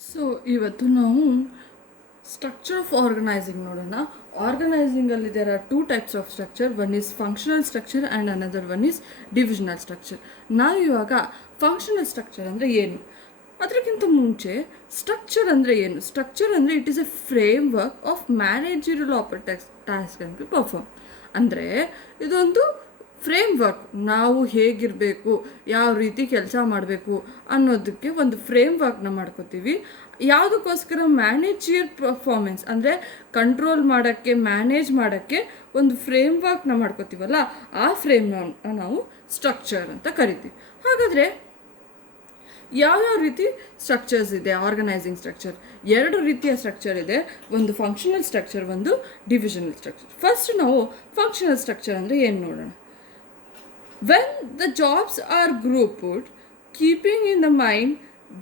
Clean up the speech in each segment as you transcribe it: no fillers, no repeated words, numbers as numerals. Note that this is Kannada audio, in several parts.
ಸೊ ಇವತ್ತು ನಾವು ಸ್ಟ್ರಕ್ಚರ್ ಆಫ್ ಆರ್ಗನೈಸಿಂಗ್ ನೋಡೋಣ. ಆರ್ಗನೈಸಿಂಗಲ್ಲಿ there are two types of structure. One is functional structure and another one is divisional structure. ನಾವು ಇವಾಗ ಫಂಕ್ಷನಲ್ ಸ್ಟ್ರಕ್ಚರ್ ಅಂದರೆ ಏನು, ಅದಕ್ಕಿಂತ ಮುಂಚೆ ಸ್ಟ್ರಕ್ಚರ್ ಅಂದರೆ ಏನು. ಸ್ಟ್ರಕ್ಚರ್ ಅಂದರೆ it is A frame work of managerial task ಅಂತ ಪರ್ಫಾರ್ಮ್. ಅಂದರೆ ಇದೊಂದು ಫ್ರೇಮ್ ವರ್ಕ್, ನಾವು ಹೇಗಿರಬೇಕು, ಯಾವ ರೀತಿ ಕೆಲಸ ಮಾಡಬೇಕು ಅನ್ನೋದಕ್ಕೆ ಒಂದು ಫ್ರೇಮ್ ವರ್ಕ್ನ ಮಾಡ್ಕೋತೀವಿ. ಯಾವುದಕ್ಕೋಸ್ಕರ ಮ್ಯಾನೇಜಿಯರ್ ಪರ್ಫಾರ್ಮೆನ್ಸ್ ಅಂದರೆ ಕಂಟ್ರೋಲ್ ಮಾಡೋಕ್ಕೆ, ಮ್ಯಾನೇಜ್ ಮಾಡೋಕ್ಕೆ ಒಂದು ಫ್ರೇಮ್ ವರ್ಕ್ನ ಮಾಡ್ಕೋತೀವಲ್ಲ, ಆ ಫ್ರೇಮ್ನ ನಾವು ಸ್ಟ್ರಕ್ಚರ್ ಅಂತ ಕರಿತೀವಿ. ಹಾಗಾದರೆ ಯಾವ್ಯಾವ ರೀತಿ ಸ್ಟ್ರಕ್ಚರ್ಸ್ ಇದೆ ಆರ್ಗನೈಸಿಂಗ್ ಸ್ಟ್ರಕ್ಚರ್? ಎರಡು ರೀತಿಯ ಸ್ಟ್ರಕ್ಚರ್ ಇದೆ, ಒಂದು ಫಂಕ್ಷನಲ್ ಸ್ಟ್ರಕ್ಚರ್, ಒಂದು ಡಿವಿಷನಲ್ ಸ್ಟ್ರಕ್ಚರ್. ಫಸ್ಟ್ ನಾವು ಫಂಕ್ಷನಲ್ ಸ್ಟ್ರಕ್ಚರ್ ಅಂದರೆ ಏನು ನೋಡೋಣ. When the jobs are grouped, keeping in the mind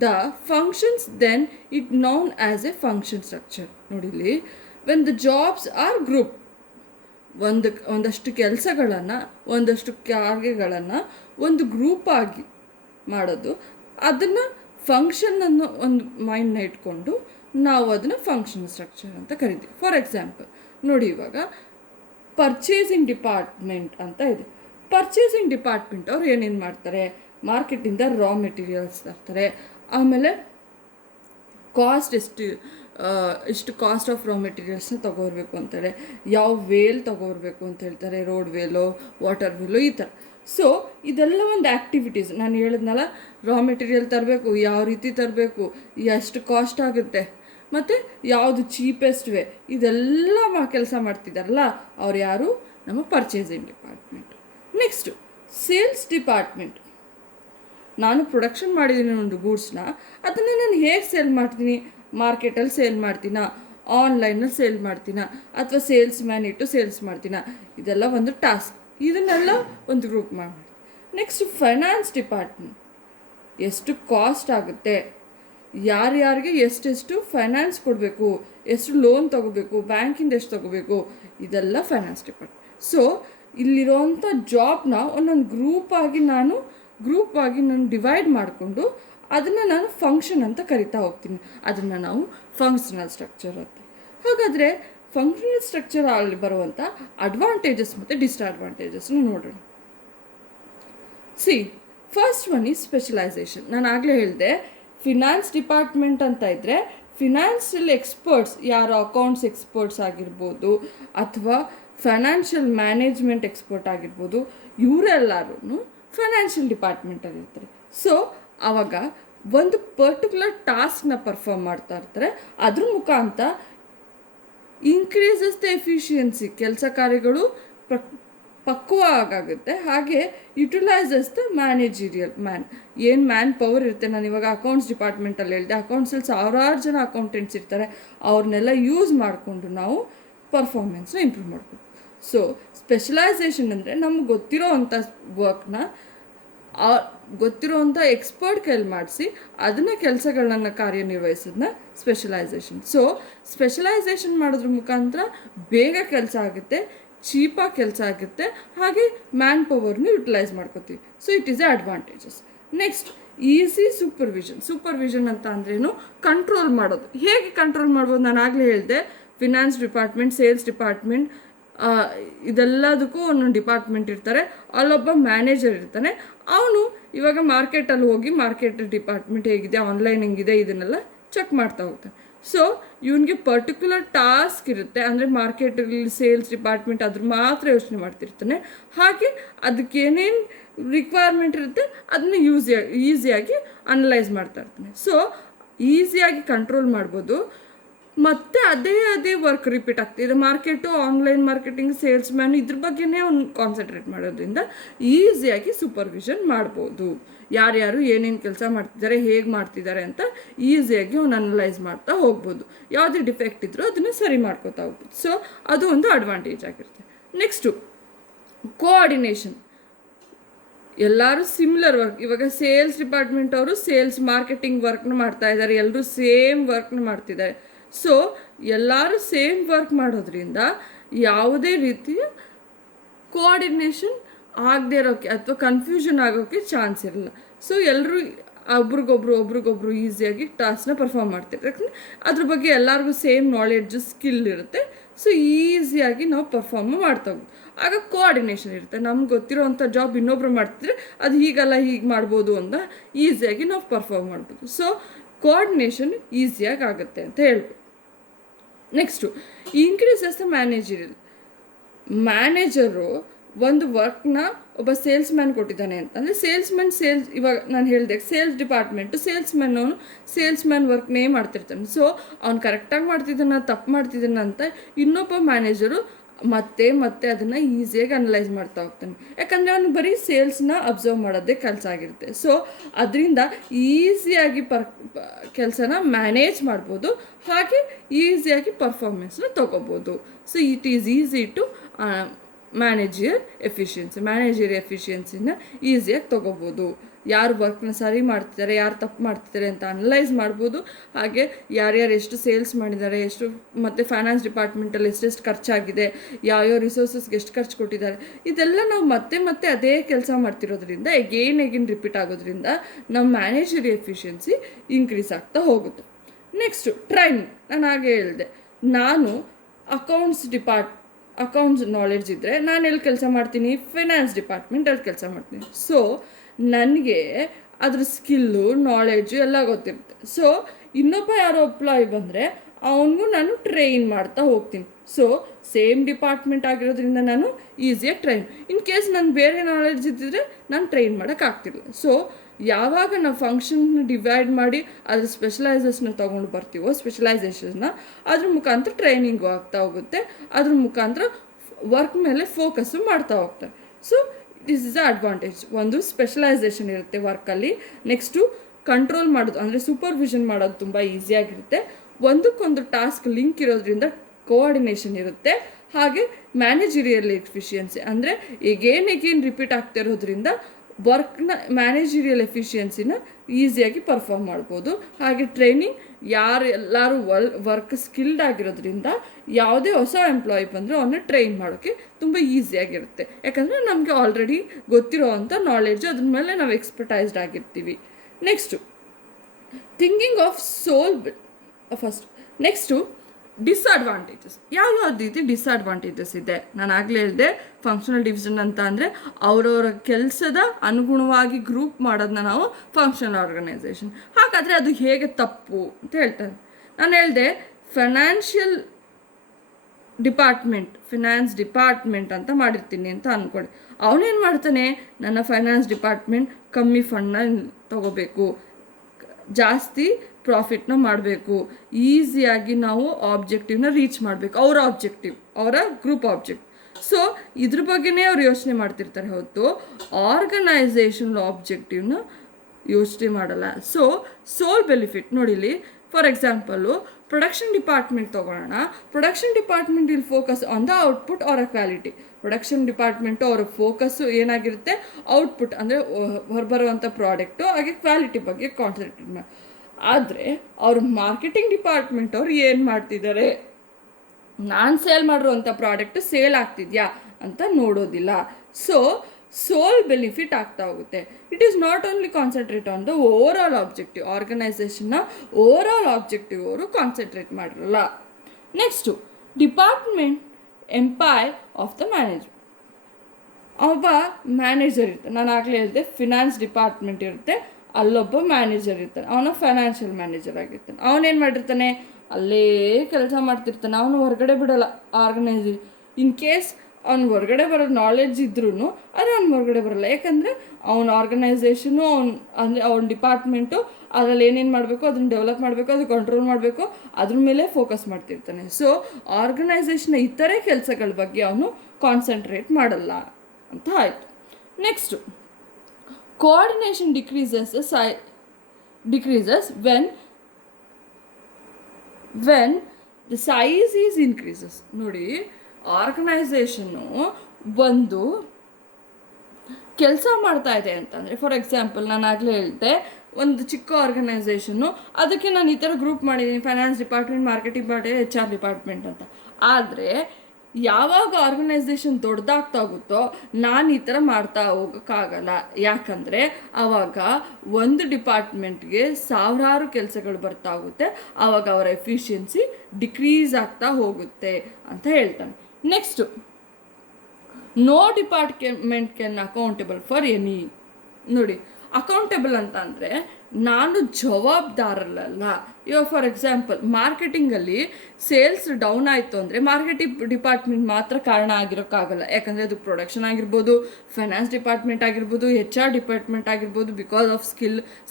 the functions, then it known as a function structure. ನೋಡಿಲಿ, when the jobs are grouped, ಒಂದಷ್ಟು ಕೆಲಸಗಳನ್ನು, ಒಂದಷ್ಟು ಕಾರ್ಯಗಳನ್ನು ಒಂದು ಗ್ರೂಪ್ ಆಗಿ ಮಾಡೋದು, ಅದನ್ನು ಫಂಕ್ಷನನ್ನು ಒಂದು ಮೈಂಡ್ನ ಇಟ್ಕೊಂಡು ನಾವು ಅದನ್ನು ಫಂಕ್ಷನ್ ಸ್ಟ್ರಕ್ಚರ್ ಅಂತ ಕರಿತೀವಿ. ಫಾರ್ ಎಕ್ಸಾಂಪಲ್ ನೋಡಿ, ಇವಾಗ ಪರ್ಚೇಸಿಂಗ್ ಡಿಪಾರ್ಟ್ಮೆಂಟ್ ಅಂತ ಇದೆ. ಪರ್ಚೇಸಿಂಗ್ ಡಿಪಾರ್ಟ್ಮೆಂಟ್ ಅವ್ರು ಏನೇನು ಮಾಡ್ತಾರೆ, ಮಾರ್ಕೆಟಿಂದ ರಾ ಮೆಟೀರಿಯಲ್ಸ್ ತರ್ತಾರೆ, ಆಮೇಲೆ ಕಾಸ್ಟ್ ಎಷ್ಟು ಕಾಸ್ಟ್ ಆಫ್ ರಾ ಮೆಟೀರಿಯಲ್ಸ್ನ ತೊಗೊಬರ್ಬೇಕು ಅಂತಾರೆ, ಯಾವ ವೇಲ್ ತೊಗೊಬರ್ಬೇಕು ಅಂತ ಹೇಳ್ತಾರೆ, ರೋಡ್ ವೇಲೋ ವಾಟರ್ ವೇಲೋ ಈ ಥರ. ಸೊ ಇದೆಲ್ಲ ಒಂದು ಆ್ಯಕ್ಟಿವಿಟೀಸ್. ನಾನು ಹೇಳಿದ್ನಲ್ಲ, ರಾ ಮೆಟೀರಿಯಲ್ ತರಬೇಕು, ಯಾವ ರೀತಿ ತರಬೇಕು, ಎಷ್ಟು ಕಾಸ್ಟ್ ಆಗುತ್ತೆ, ಮತ್ತು ಯಾವುದು ಚೀಪೆಸ್ಟ್ ವೇ, ಇದೆಲ್ಲ ಕೆಲಸ ಮಾಡ್ತಿದ್ದಾರಲ್ಲ ಅವ್ರು ಯಾರು? ನಮ್ಮ purchasing department. Next sales department. ನಾನು ಪ್ರೊಡಕ್ಷನ್ ಮಾಡಿದ್ದೀನಿ ಒಂದು ಗೂಡ್ಸ್ನ, ಅದನ್ನು ನಾನು ಹೇಗೆ ಸೇಲ್ ಮಾಡ್ತೀನಿ? ಮಾರ್ಕೆಟಲ್ಲಿ ಸೇಲ್ ಮಾಡ್ತೀನ, ಆನ್ಲೈನಲ್ಲಿ ಸೇಲ್ ಮಾಡ್ತೀನ, ಅಥವಾ ಸೇಲ್ಸ್ ಮ್ಯಾನ್ ಇಟ್ಟು ಸೇಲ್ಸ್ ಮಾಡ್ತೀನ? ಇದೆಲ್ಲ ಒಂದು ಟಾಸ್ಕ್. ಇದನ್ನೆಲ್ಲ ಒಂದು ಗ್ರೂಪ್ ಮಾಡಿ. Next finance department. ಎಷ್ಟು ಕಾಸ್ಟ್ ಆಗುತ್ತೆ, ಯಾರ್ಯಾರಿಗೆ ಎಷ್ಟೆಷ್ಟು ಫೈನಾನ್ಸ್ ಕೊಡಬೇಕು, ಎಷ್ಟು ಲೋನ್ ತೊಗೋಬೇಕು, ಬ್ಯಾಂಕಿಂದ ಎಷ್ಟು ತೊಗೋಬೇಕು, ಇದೆಲ್ಲ ಫೈನಾನ್ಸ್ ಡಿಪಾರ್ಟ್ಮೆಂಟ್. ಸೊ ಇಲ್ಲಿರೋವಂಥ ಜಾಬ್ನ ಒಂದೊಂದು ಗ್ರೂಪಾಗಿ ನಾನು ಡಿವೈಡ್ ಮಾಡಿಕೊಂಡು ಅದನ್ನು ನಾನು ಫಂಕ್ಷನ್ ಅಂತ ಕರಿತಾ ಹೋಗ್ತೀನಿ. ಅದನ್ನು ನಾವು ಫಂಕ್ಷನಲ್ ಸ್ಟ್ರಕ್ಚರ್ ಅಂತ. ಹಾಗಾದರೆ ಫಂಕ್ಷನಲ್ ಸ್ಟ್ರಕ್ಚರ್ ಅಲ್ಲಿ ಬರುವಂಥ ಅಡ್ವಾಂಟೇಜಸ್ ಮತ್ತು ಡಿಸ್ಅಡ್ವಾಂಟೇಜಸ್ನ ನೋಡೋಣ. First one is specialisation. ನಾನು ಆಗಲೇ ಹೇಳಿದೆ, ಫಿನಾನ್ಸ್ ಡಿಪಾರ್ಟ್ಮೆಂಟ್ ಅಂತ ಇದ್ದರೆ ಫಿನಾನ್ಷಿಯಲ್ ಎಕ್ಸ್ಪರ್ಟ್ಸ್, ಯಾರು ಅಕೌಂಟ್ಸ್ ಎಕ್ಸ್ಪರ್ಟ್ಸ್ ಆಗಿರ್ಬೋದು ಅಥವಾ ಫೈನಾನ್ಷಿಯಲ್ ಮ್ಯಾನೇಜ್ಮೆಂಟ್ ಎಕ್ಸ್ಪರ್ಟ್ ಆಗಿರ್ಬೋದು, ಇವರೆಲ್ಲರೂ ಫೈನಾನ್ಷಿಯಲ್ ಡಿಪಾರ್ಟ್ಮೆಂಟಲ್ಲಿ ಇರ್ತಾರೆ. ಸೊ ಆವಾಗ ಒಂದು ಪರ್ಟಿಕ್ಯುಲರ್ ಟಾಸ್ಕ್ನ ಪರ್ಫಾರ್ಮ್ ಮಾಡ್ತಾ ಇರ್ತಾರೆ. ಅದ್ರ ಮುಖಾಂತರ ಇನ್ಕ್ರೀಸಸ್ ದ ಎಫಿಷಿಯನ್ಸಿ, ಕೆಲಸ ಕಾರ್ಯಗಳು ಪಕ್ವ ಆಗುತ್ತೆ. ಹಾಗೆ ಯುಟಿಲೈಸಸ್ ದ ಮ್ಯಾನೇಜರಿಯಲ್ ಏನು ಮ್ಯಾನ್ ಪವರ್ ಇರುತ್ತೆ. ನಾನು ಇವಾಗ ಅಕೌಂಟ್ಸ್ ಡಿಪಾರ್ಟ್ಮೆಂಟಲ್ಲಿ ಹೇಳಿದೆ, ಅಕೌಂಟ್ಸಲ್ಲಿ ಸಾವಿರಾರು ಜನ ಅಕೌಂಟೆಂಟ್ಸ್ ಇರ್ತಾರೆ, ಅವ್ರನ್ನೆಲ್ಲ ಯೂಸ್ ಮಾಡಿಕೊಂಡು ನಾವು ಪರ್ಫಾರ್ಮೆನ್ಸ್ನ ಇಂಪ್ರೂವ್ ಮಾಡ್ಬೋದು. ಸೊ ಸ್ಪೆಷಲೈಸೇಷನ್ ಅಂದರೆ ನಮ್ಗೆ ಗೊತ್ತಿರೋ ಅಂಥ ವರ್ಕ್ನ ಗೊತ್ತಿರೋವಂಥ ಎಕ್ಸ್ಪರ್ಟ್ ಕೈಲಿ ಮಾಡಿಸಿ ಅದನ್ನು ಕೆಲಸಗಳನ್ನ ಕಾರ್ಯನಿರ್ವಹಿಸೋದನ್ನ ಸ್ಪೆಷಲೈಸೇಷನ್. ಸೊ ಸ್ಪೆಷಲೈಸೇಷನ್ ಮಾಡೋದ್ರ ಮುಖಾಂತರ ಬೇಗ ಕೆಲಸ ಆಗುತ್ತೆ, ಚೀಪಾಗಿ ಕೆಲಸ ಆಗುತ್ತೆ, ಹಾಗೆ ಮ್ಯಾನ್ ಪವರ್ನು ಯುಟಿಲೈಸ್ ಮಾಡ್ಕೋತೀವಿ. So it is A advantages. Next easy supervision ಅಂತ ಅಂದ್ರೇನು? ಕಂಟ್ರೋಲ್ ಮಾಡೋದು. ಹೇಗೆ ಕಂಟ್ರೋಲ್ ಮಾಡ್ಬೋದು? ನಾನು ಆಗಲೇ ಹೇಳಿದೆ, ಫಿನಾನ್ಸ್ ಡಿಪಾರ್ಟ್ಮೆಂಟ್, ಸೇಲ್ಸ್ ಡಿಪಾರ್ಟ್ಮೆಂಟ್, ಇದೆಲ್ಲದಕ್ಕೂ ಒಂದೊಂದು ಡಿಪಾರ್ಟ್ಮೆಂಟ್ ಇರ್ತಾರೆ. ಅಲ್ಲೊಬ್ಬ ಮ್ಯಾನೇಜರ್ ಇರ್ತಾನೆ. ಅವನು ಇವಾಗ ಮಾರ್ಕೆಟಲ್ಲಿ ಹೋಗಿ ಮಾರ್ಕೆಟ್ ಡಿಪಾರ್ಟ್ಮೆಂಟ್ ಹೇಗಿದೆ, ಆನ್ಲೈನ್ ಹೆಂಗಿದೆ, ಇದನ್ನೆಲ್ಲ ಚೆಕ್ ಮಾಡ್ತಾ ಹೋಗ್ತಾನೆ. ಸೊ ಇವನಿಗೆ ಪರ್ಟಿಕ್ಯುಲರ್ ಟಾಸ್ಕ್ ಇರುತ್ತೆ. ಅಂದರೆ ಮಾರ್ಕೆಟಲ್ಲಿ ಸೇಲ್ಸ್ ಡಿಪಾರ್ಟ್ಮೆಂಟ್ ಅದ್ರ ಮಾತ್ರ ಯೋಚನೆ ಮಾಡ್ತಿರ್ತಾನೆ. ಹಾಗೆ ಅದಕ್ಕೇನೇನು ರಿಕ್ವೈರ್ಮೆಂಟ್ ಇರುತ್ತೆ ಅದನ್ನ ಈಸಿಯಾಗಿ ಅನಲೈಸ್ ಮಾಡ್ತಾ ಇರ್ತಾನೆ. ಸೊ ಈಸಿಯಾಗಿ ಕಂಟ್ರೋಲ್ ಮಾಡ್ಬೋದು. ಮತ್ತು ಅದೇ ವರ್ಕ್ ರಿಪೀಟ್ ಆಗ್ತಿದೆ. Market, online marketing, sales man, ಇದ್ರ ಬಗ್ಗೆನೇ ಒಂದು ಕಾನ್ಸಂಟ್ರೇಟ್ ಮಾಡೋದ್ರಿಂದ ಈಸಿಯಾಗಿ ಸೂಪರ್ವಿಷನ್ ಮಾಡ್ಬೋದು. ಯಾರ್ಯಾರು ಏನೇನು ಕೆಲಸ ಮಾಡ್ತಿದ್ದಾರೆ, ಹೇಗೆ ಮಾಡ್ತಿದ್ದಾರೆ ಅಂತ ಈಸಿಯಾಗಿ ಅವ್ನು ಅನಲೈಸ್ ಮಾಡ್ತಾ ಹೋಗ್ಬೋದು. ಯಾವುದೇ ಡಿಫೆಕ್ಟ್ ಇದ್ದರೂ ಅದನ್ನು ಸರಿ ಮಾಡ್ಕೋತಾ ಹೋಗ್ಬೋದು. ಸೊ ಅದು ಒಂದು ಅಡ್ವಾಂಟೇಜ್ ಆಗಿರುತ್ತೆ. Next coordination. ಎಲ್ಲರೂ ಸಿಮಿಲರ್ ವರ್ಕ್. ಇವಾಗ ಸೇಲ್ಸ್ ಡಿಪಾರ್ಟ್ಮೆಂಟ್ ಅವರು ಸೇಲ್ಸ್ ಮಾರ್ಕೆಟಿಂಗ್ ವರ್ಕ್ನ ಮಾಡ್ತಾ ಇದ್ದಾರೆ, ಎಲ್ಲರೂ ಸೇಮ್ ವರ್ಕ್ನ ಮಾಡ್ತಿದ್ದಾರೆ. ಸೊ ಎಲ್ಲರೂ ಸೇಮ್ ವರ್ಕ್ ಮಾಡೋದ್ರಿಂದ ಯಾವುದೇ ರೀತಿಯ ಕೋಆರ್ಡಿನೇಷನ್ ಆಗದೆ ಇರೋಕ್ಕೆ ಅಥವಾ ಕನ್ಫ್ಯೂಷನ್ ಆಗೋಕ್ಕೆ ಚಾನ್ಸ್ ಇರಲ್ಲ. ಸೊ ಎಲ್ಲರೂ ಒಬ್ರಿಗೊಬ್ರು ಈಸಿಯಾಗಿ ಟಾಸ್ಕ್ನ ಪರ್ಫಾರ್ಮ್ ಮಾಡ್ತಿರ್ತಾರೆ. ಯಾಕಂದರೆ ಅದ್ರ ಬಗ್ಗೆ ಎಲ್ಲರಿಗೂ ಸೇಮ್ ನಾಲೆಡ್ಜು ಸ್ಕಿಲ್ ಇರುತ್ತೆ. ಸೊ ಈಸಿಯಾಗಿ ನಾವು ಪರ್ಫಾರ್ಮ್ ಮಾಡ್ತಾ ಹೋಗ್ಬೋದು. ಆಗ ಕೋಆರ್ಡಿನೇಷನ್ ಇರುತ್ತೆ. ನಮ್ಗೆ ಗೊತ್ತಿರೋವಂಥ ಜಾಬ್ ಇನ್ನೊಬ್ರು ಮಾಡ್ತಿದ್ರೆ ಅದು ಹೀಗಲ್ಲ ಹೀಗೆ ಮಾಡ್ಬೋದು ಅಂತ ಈಸಿಯಾಗಿ ನಾವು ಪರ್ಫಾರ್ಮ್ ಮಾಡ್ಬೋದು. ಸೊ ಕೋಆರ್ಡಿನೇಷನ್ ಈಸಿಯಾಗಿ ಆಗುತ್ತೆ ಅಂತ ಹೇಳ್ಬೋದು. ನೆಕ್ಸ್ಟು ಇನ್ಕ್ರೀಸಸ್ ದ ಮ್ಯಾನೇಜರು ಒಂದು ವರ್ಕ್ನ ಒಬ್ಬ ಸೇಲ್ಸ್ಮ್ಯಾನ್ ಕೊಟ್ಟಿದ್ದಾನೆ ಅಂತಂದರೆ ಸೇಲ್ಸ್ ಇವಾಗ ನಾನು ಹೇಳಿದೆ ಸೇಲ್ಸ್ ಡಿಪಾರ್ಟ್ಮೆಂಟು ಅವನು ಸೇಲ್ಸ್ಮ್ಯಾನ್ ವರ್ಕ್ನೇ ಮಾಡ್ತಿರ್ತಾನೆ. ಸೊ ಅವ್ನು ಕರೆಕ್ಟಾಗಿ ಮಾಡ್ತಿದ್ದಾನ ತಪ್ಪು ಮಾಡ್ತಿದ್ದಾನ ಅಂತ ಇನ್ನೊಬ್ಬ ಮ್ಯಾನೇಜರು ಮತ್ತೆ ಅದನ್ನು ಈಸಿಯಾಗಿ ಅನಲೈಸ್ ಮಾಡ್ತಾ ಹೋಗ್ತಾನೆ. ಯಾಕಂದರೆ ಅವನು ಬರೀ ಸೇಲ್ಸ್ನ ಅಬ್ಸರ್ವ್ ಮಾಡೋದೇ ಕೆಲಸ ಆಗಿರುತ್ತೆ. ಸೊ ಅದರಿಂದ ಈಸಿಯಾಗಿ ಕೆಲಸನ ಮ್ಯಾನೇಜ್ ಮಾಡ್ಬೋದು, ಹಾಗೆ ಈಸಿಯಾಗಿ ಪರ್ಫಾರ್ಮೆನ್ಸ್ನ ತೊಗೋಬೋದು. So it is easy to manager ಎಫಿಷಿಯನ್ಸಿನ ಈಸಿಯಾಗಿ ತೊಗೋಬೋದು. ಯಾರು ವರ್ಕ್ನ ಸರಿ ಮಾಡ್ತಿದ್ದಾರೆ, ಯಾರು ತಪ್ಪು ಮಾಡ್ತಿದ್ದಾರೆ ಅಂತ ಅನಲೈಸ್ ಮಾಡ್ಬೋದು. ಹಾಗೆ ಯಾರ್ಯಾರು ಎಷ್ಟು ಸೇಲ್ಸ್ ಮಾಡಿದ್ದಾರೆ, ಎಷ್ಟು ಮತ್ತು ಫೈನಾನ್ಸ್ ಡಿಪಾರ್ಟ್ಮೆಂಟಲ್ಲಿ ಎಷ್ಟೆಷ್ಟು ಖರ್ಚಾಗಿದೆ, ಯಾವ್ಯಾವ ರಿಸೋರ್ಸಸ್ಗೆ ಎಷ್ಟು ಖರ್ಚು ಕೊಟ್ಟಿದ್ದಾರೆ, ಇದೆಲ್ಲ ನಾವು ಮತ್ತೆ ಅದೇ ಕೆಲಸ ಮಾಡ್ತಿರೋದ್ರಿಂದ ಎಗೇನ್ ರಿಪೀಟ್ ಆಗೋದ್ರಿಂದ ನಮ್ಮ ಮ್ಯಾನೇಜರಿ ಎಫಿಷಿಯನ್ಸಿ ಇನ್ಕ್ರೀಸ್ ಆಗ್ತಾ ಹೋಗುತ್ತೆ. Next training. ನಾನು ಹಾಗೆ ಹೇಳಿದೆ, ನಾನು ಅಕೌಂಟ್ಸ್ ನಾಲೆಡ್ಜ್ ಇದ್ದರೆ ನಾನು ಎಲ್ಲಿ ಕೆಲಸ ಮಾಡ್ತೀನಿ, ಫೈನಾನ್ಸ್ ಡಿಪಾರ್ಟ್ಮೆಂಟಲ್ಲಿ ಕೆಲಸ ಮಾಡ್ತೀನಿ. ಸೊ ನನಗೆ ಅದ್ರ ಸ್ಕಿಲ್ಲು ನಾಲೆಡ್ಜು ಎಲ್ಲ ಗೊತ್ತಿರುತ್ತೆ. ಸೊ ಇನ್ನೊಬ್ಬ ಯಾರೋ ಎಂಪ್ಲಾಯಿ ಬಂದರೆ ಅವನಿಗೂ ನಾನು ಟ್ರೈನ್ ಮಾಡ್ತಾ ಹೋಗ್ತೀನಿ. ಸೊ ಸೇಮ್ ಡಿಪಾರ್ಟ್ಮೆಂಟ್ ಆಗಿರೋದ್ರಿಂದ ನಾನು ಈಸಿಯಾಗಿ ಟ್ರೈನ್. ಇನ್ ಕೇಸ್ ನಾನು ಬೇರೆ ನಾಲೆಡ್ಜ್ ಇದ್ದಿದ್ರೆ ನಾನು ಟ್ರೈನ್ ಮಾಡೋಕ್ಕಾಗ್ತಿರಲಿಲ್ಲ. ಸೊ ಯಾವಾಗ ನಾವು ಫಂಕ್ಷನ್ನ ಡಿವೈಡ್ ಮಾಡಿ ಅದ್ರ ಸ್ಪೆಷಲೈಸೇಷನ್ನ ತೊಗೊಂಡು ಬರ್ತೀವೋ, ಅದ್ರ ಮುಖಾಂತರ ಟ್ರೈನಿಂಗು ಆಗ್ತಾ ಹೋಗುತ್ತೆ. ಅದ್ರ ಮುಖಾಂತರ ವರ್ಕ್ ಮೇಲೆ ಫೋಕಸ್ಸು ಮಾಡ್ತಾ ಹೋಗ್ತಾರೆ. So this is the advantage. ಒಂದು ಸ್ಪೆಷಲೈಸೇಷನ್ ಇರುತ್ತೆ ವರ್ಕಲ್ಲಿ. ನೆಕ್ಸ್ಟು ಕಂಟ್ರೋಲ್ ಮಾಡೋದು ಅಂದರೆ ಸೂಪರ್ವಿಷನ್ ಮಾಡೋದು ತುಂಬ ಈಸಿಯಾಗಿರುತ್ತೆ. ಒಂದಕ್ಕೊಂದು ಟಾಸ್ಕ್ ಲಿಂಕ್ ಇರೋದ್ರಿಂದ ಕೋಆರ್ಡಿನೇಷನ್ ಇರುತ್ತೆ. ಹಾಗೆ ಮ್ಯಾನೇಜರಿಯಲ್ ಎಫಿಷಿಯನ್ಸಿ ಅಂದರೆ ಎಗೇನ್ ರಿಪೀಟ್ ಆಗ್ತಾ ಇರೋದ್ರಿಂದ ವರ್ಕ್ನ ಮ್ಯಾನೇಜರಿಯಲ್ ಎಫಿಷಿಯನ್ಸಿನ ಈಸಿಯಾಗಿ ಪರ್ಫಾರ್ಮ್ ಮಾಡ್ಬೋದು. ಹಾಗೆ ಟ್ರೈನಿಂಗ್ ಎಲ್ಲರೂ ವರ್ಕ್ ಸ್ಕಿಲ್ಡ್ ಆಗಿರೋದ್ರಿಂದ ಯಾವುದೇ ಹೊಸ ಎಂಪ್ಲಾಯಿ ಬಂದರೂ ಅವನ್ನ ಟ್ರೈನ್ ಮಾಡೋಕ್ಕೆ ತುಂಬ ಈಸಿಯಾಗಿರುತ್ತೆ. ಯಾಕಂದರೆ ನಮಗೆ ಆಲ್ರೆಡಿ ಗೊತ್ತಿರೋ ಅಂಥ ನಾಲೆಡ್ಜು ಅದ್ರ ಮೇಲೆ ನಾವು ಎಕ್ಸ್ಪರ್ಟೈಸ್ಡ್ ಆಗಿರ್ತೀವಿ. Next thinking of sole first. Next disadvantages. ಯಾವ್ಯಾವ ರೀತಿ ಡಿಸ್ಅಡ್ವಾಂಟೇಜಸ್ ಇದೆ? ನಾನು ಆಗಲೇ ಹೇಳಿದೆ, ಫಂಕ್ಷನಲ್ ಡಿವಿಷನ್ ಅಂತ ಅಂದರೆ ಅವರವರ ಕೆಲಸದ ಅನುಗುಣವಾಗಿ ಗ್ರೂಪ್ ಮಾಡೋದನ್ನ ನಾವು ಫಂಕ್ಷನಲ್ ಆರ್ಗನೈಸೇಷನ್. ಹಾಗಾದರೆ ಅದು ಹೇಗೆ ತಪ್ಪು ಅಂತ ಹೇಳ್ತಾರೆ. ನಾನು ಹೇಳಿದೆ ಫೈನಾನ್ಸ್ ಡಿಪಾರ್ಟ್ಮೆಂಟ್ ಅಂತ ಮಾಡಿರ್ತೀನಿ ಅಂತ ಅಂದ್ಕೊಳ್ಳಿ. ಅವನೇನು ಮಾಡ್ತಾನೆ, ನನ್ನ ಫೈನಾನ್ಸ್ ಡಿಪಾರ್ಟ್ಮೆಂಟ್ ಕಮ್ಮಿ ಫಂಡ್ನ ತಗೋಬೇಕು, ಜಾಸ್ತಿ ಪ್ರಾಫಿಟ್ನ ಮಾಡಬೇಕು, ಈಸಿಯಾಗಿ ನಾವು ಆಬ್ಜೆಕ್ಟಿವ್ನ ರೀಚ್ ಮಾಡಬೇಕು, ಅವರ ಗ್ರೂಪ್ ಆಬ್ಜೆಕ್ಟ್. ಸೊ ಇದ್ರ ಬಗ್ಗೆನೇ ಅವ್ರು ಯೋಚನೆ ಮಾಡ್ತಿರ್ತಾರೆ ಹೊತ್ತು ಆರ್ಗನೈಸೇಷನ್ ಆಬ್ಜೆಕ್ಟಿವ್ನ ಯೋಚನೆ ಮಾಡಲ್ಲ. ಸೊ ಸೋಲ್ ಬೆನಿಫಿಟ್ ನೋಡಿಲಿ. ಫಾರ್ ಎಕ್ಸಾಂಪಲು ಪ್ರೊಡಕ್ಷನ್ ಡಿಪಾರ್ಟ್ಮೆಂಟ್ ತೊಗೊಳ್ಳೋಣ. Production department will focus on the output or a quality. Production department ಅವರ ಫೋಕಸ್ಸು ಏನಾಗಿರುತ್ತೆ, ಔಟ್ಪುಟ್ ಅಂದರೆ ಹೊರಬರುವಂಥ ಪ್ರಾಡಕ್ಟು, ಹಾಗೆ ಕ್ವಾಲಿಟಿ ಬಗ್ಗೆ ಕಾನ್ಸಂಟ್ರೇಟ್ ಮಾಡಿ. ಆದರೆ ಅವ್ರ ಮಾರ್ಕೆಟಿಂಗ್ ಡಿಪಾರ್ಟ್ಮೆಂಟ್ ಅವ್ರು ಏನು ಮಾಡ್ತಿದ್ದಾರೆ, ನಾನು ಸೇಲ್ ಮಾಡಿರುವಂಥ ಪ್ರಾಡಕ್ಟು ಸೇಲ್ ಆಗ್ತಿದೆಯಾ ಅಂತ ನೋಡೋದಿಲ್ಲ. ಸೊ ಸೋಲ್ ಬೆನಿಫಿಟ್ ಆಗ್ತಾ ಹೋಗುತ್ತೆ. It is not only concentrate on the overall objective. ಆರ್ಗನೈಸೇಷನ್ನ ಓವರ್ ಆಲ್ ಆಬ್ಜೆಕ್ಟಿವ್ ಅವರು ಕಾನ್ಸಂಟ್ರೇಟ್ ಮಾಡಿರಲ್ಲ. Next department employ of the management. ಒಬ್ಬ ಮ್ಯಾನೇಜರ್ ಇರ್ತಾನೆ. ನಾನು ಆಗಲೇ ಹೇಳಿದೆ ಫಿನಾನ್ಸ್ ಡಿಪಾರ್ಟ್ಮೆಂಟ್ ಇರುತ್ತೆ, ಅಲ್ಲೊಬ್ಬ ಮ್ಯಾನೇಜರ್ ಇರ್ತಾನೆ, ಅವನ ಫೈನಾನ್ಷಿಯಲ್ ಮ್ಯಾನೇಜರ್ ಆಗಿರ್ತಾನೆ. ಅವನೇನು ಮಾಡಿರ್ತಾನೆ, ಅಲ್ಲೇ ಕೆಲಸ ಮಾಡ್ತಿರ್ತಾನೆ, ಅವನು ಹೊರಗಡೆ ಬಿಡೋಲ್ಲ ಆರ್ಗನೈಸೇಷನ್. ಇನ್ ಕೇಸ್ ಅವ್ನು ಹೊರಗಡೆ ಬರೋ ನಾಲೆಡ್ಜ್ ಇದ್ರೂ ಆದರೆ ಅವ್ನು ಹೊರಗಡೆ ಬರೋಲ್ಲ. ಯಾಕಂದರೆ ಅವ್ನ ಆರ್ಗನೈಸೇಷನು ಅವ್ನ ಡಿಪಾರ್ಟ್ಮೆಂಟು ಅದರಲ್ಲಿ ಏನೇನು ಮಾಡಬೇಕು ಅದನ್ನು ಡೆವಲಪ್ ಮಾಡಬೇಕು, ಅದು ಕಂಟ್ರೋಲ್ ಮಾಡಬೇಕು, ಅದ್ರ ಮೇಲೆ ಫೋಕಸ್ ಮಾಡ್ತಿರ್ತಾನೆ. ಸೊ ಆರ್ಗನೈಸೇಷನ್ನ ಇತರೆ ಕೆಲಸಗಳ ಬಗ್ಗೆ ಅವನು ಕಾನ್ಸಂಟ್ರೇಟ್ ಮಾಡಲ್ಲ ಅಂತ ಆಯಿತು. Next coordination decreases when the size is increases. ನೋಡಿ, ಆರ್ಗನೈಸೇಷನ್ನು ಒಂದು ಕೆಲಸ ಮಾಡ್ತಾ ಇದೆ ಅಂತಂದರೆ, ಫಾರ್ ಎಕ್ಸಾಂಪಲ್ ನಾನು ಆಗಲೇ ಹೇಳಿದೆ ಒಂದು ಚಿಕ್ಕ ಆರ್ಗನೈಸೇಷನ್ನು, ಅದಕ್ಕೆ ನಾನು ಈ ಥರ ಗ್ರೂಪ್ ಮಾಡಿದ್ದೀನಿ, finance department, marketing department, HR department ಅಂತ. ಆದರೆ ಯಾವಾಗ ಆರ್ಗನೈಸೇಷನ್ ದೊಡ್ಡದಾಗ್ತಾ ಹೋಗುತ್ತೋ ನಾನು ಈ ಥರ ಮಾಡ್ತಾ ಹೋಗೋಕ್ಕಾಗಲ್ಲ. ಯಾಕಂದರೆ ಆವಾಗ ಒಂದು ಡಿಪಾರ್ಟ್ಮೆಂಟ್ಗೆ ಸಾವಿರಾರು ಕೆಲಸಗಳು ಬರ್ತಾ ಹೋಗುತ್ತೆ, ಆವಾಗ ಅವರ ಎಫಿಷಿಯನ್ಸಿ ಡಿಕ್ರೀಸ್ ಆಗ್ತಾ ಹೋಗುತ್ತೆ ಅಂತ ಹೇಳ್ತಾನೆ. Next, no department can accountable for any. ನೋಡಿ, ಅಕೌಂಟೇಬಲ್ ಅಂತ ಅಂದರೆ ನಾನು ಜವಾಬ್ದಾರಲ್ಲ. ಇವಾಗ ಫಾರ್ ಎಕ್ಸಾಂಪಲ್ ಮಾರ್ಕೆಟಿಂಗಲ್ಲಿ ಸೇಲ್ಸ್ ಡೌನ್ ಆಯಿತು ಅಂದರೆ ಮಾರ್ಕೆಟಿಂಗ್ ಡಿಪಾರ್ಟ್ಮೆಂಟ್ ಮಾತ್ರ ಕಾರಣ ಆಗಿರೋಕ್ಕಾಗಲ್ಲ. ಯಾಕಂದರೆ ಅದು ಪ್ರೊಡಕ್ಷನ್ ಆಗಿರ್ಬೋದು, ಫೈನಾನ್ಸ್ ಡಿಪಾರ್ಟ್ಮೆಂಟ್ ಆಗಿರ್ಬೋದು, HR ಡಿಪಾರ್ಟ್ಮೆಂಟ್ ಆಗಿರ್ಬೋದು, ಬಿಕಾಸ್ ಆಫ್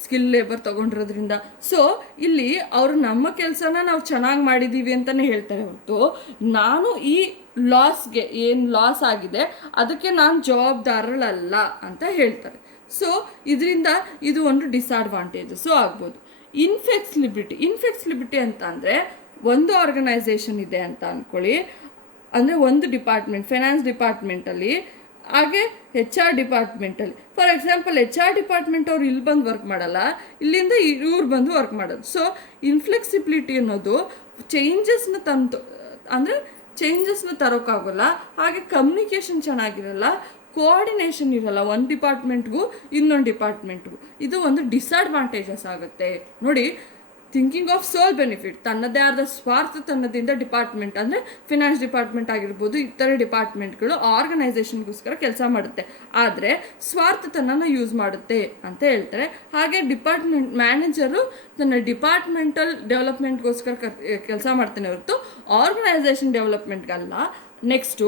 ಸ್ಕಿಲ್ ಲೇಬರ್ ತೊಗೊಂಡಿರೋದ್ರಿಂದ. ಸೊ ಇಲ್ಲಿ ಅವರು ನಮ್ಮ ಕೆಲಸನ ನಾವು ಚೆನ್ನಾಗಿ ಮಾಡಿದ್ದೀವಿ ಅಂತಲೇ ಹೇಳ್ತಾರೆ ಹೊರತು ನಾನು ಈ ಲಾಸ್ಗೆ ಏನು ಲಾಸ್ ಆಗಿದೆ ಅದಕ್ಕೆ ನಾನು ಜವಾಬ್ದಾರಳಲ್ಲ ಅಂತ ಹೇಳ್ತಾರೆ. ಸೊ ಇದರಿಂದ ಇದು ಒಂದು ಡಿಸ್ಅಡ್ವಾಂಟೇಜಸ್ಸು ಆಗ್ಬೋದು. ಇನ್ಫ್ಲೆಕ್ಸಿಬಿಲಿಟಿ ಅಂತ ಅಂದರೆ ಒಂದು ಆರ್ಗನೈಸೇಷನ್ ಇದೆ ಅಂತ ಅಂದ್ಕೊಳ್ಳಿ, ಅಂದರೆ ಒಂದು ಡಿಪಾರ್ಟ್ಮೆಂಟ್ ಫೈನಾನ್ಸ್ ಡಿಪಾರ್ಟ್ಮೆಂಟಲ್ಲಿ, ಹಾಗೆ HR ಡಿಪಾರ್ಟ್ಮೆಂಟಲ್ಲಿ. ಫಾರ್ ಎಕ್ಸಾಂಪಲ್ HR ಡಿಪಾರ್ಟ್ಮೆಂಟ್ ಅವ್ರು ಇಲ್ಲಿ ಬಂದು ವರ್ಕ್ ಮಾಡಲ್ಲ, ಇಲ್ಲಿಂದ ಇವ್ರು ಬಂದು ವರ್ಕ್ ಮಾಡೋದು. ಸೊ ಇನ್ಫ್ಲೆಕ್ಸಿಬಿಲಿಟಿ ಅನ್ನೋದು ಚೇಂಜಸ್ನ ತರೋಕ್ಕಾಗಲ್ಲ. ಹಾಗೆ ಕಮ್ಯುನಿಕೇಷನ್ ಚೆನ್ನಾಗಿರಲ್ಲ, ಕೋಆರ್ಡಿನೇಷನ್ ಇರಲ್ಲ ಒಂದು ಡಿಪಾರ್ಟ್ಮೆಂಟ್ಗೂ ಇನ್ನೊಂದು ಡಿಪಾರ್ಟ್ಮೆಂಟ್ಗೂ. ಇದು ಒಂದು ಡಿಸ್ಅಡ್ವಾಂಟೇಜಸ್ ಆಗುತ್ತೆ. ನೋಡಿ, ಥಿಂಕಿಂಗ್ ಆಫ್ ಸೋಲ್ ಬೆನಿಫಿಟ್, ತನ್ನದೇ ಆದ ಸ್ವಾರ್ಥ ತನ್ನದಿಂದ ಡಿಪಾರ್ಟ್ಮೆಂಟ್ ಅಂದರೆ ಫಿನಾನ್ಸ್ ಡಿಪಾರ್ಟ್ಮೆಂಟ್ ಆಗಿರ್ಬೋದು, ಇತರ ಡಿಪಾರ್ಟ್ಮೆಂಟ್ಗಳು ಆರ್ಗನೈಸೇಷನ್ಗೋಸ್ಕರ ಕೆಲಸ ಮಾಡುತ್ತೆ, ಆದರೆ ಸ್ವಾರ್ಥತನನ ಯೂಸ್ ಮಾಡುತ್ತೆ ಅಂತ ಹೇಳ್ತಾರೆ. ಹಾಗೆ ಡಿಪಾರ್ಟ್ಮೆಂಟ್ ಮ್ಯಾನೇಜರು ತನ್ನ ಡಿಪಾರ್ಟ್ಮೆಂಟಲ್ ಡೆವಲಪ್ಮೆಂಟ್ಗೋಸ್ಕರ ಕೆಲಸ ಮಾಡ್ತಾನೆ ಹೊರತು ಆರ್ಗನೈಸೇಷನ್ ಡೆವಲಪ್ಮೆಂಟ್ಗಲ್ಲ. Next,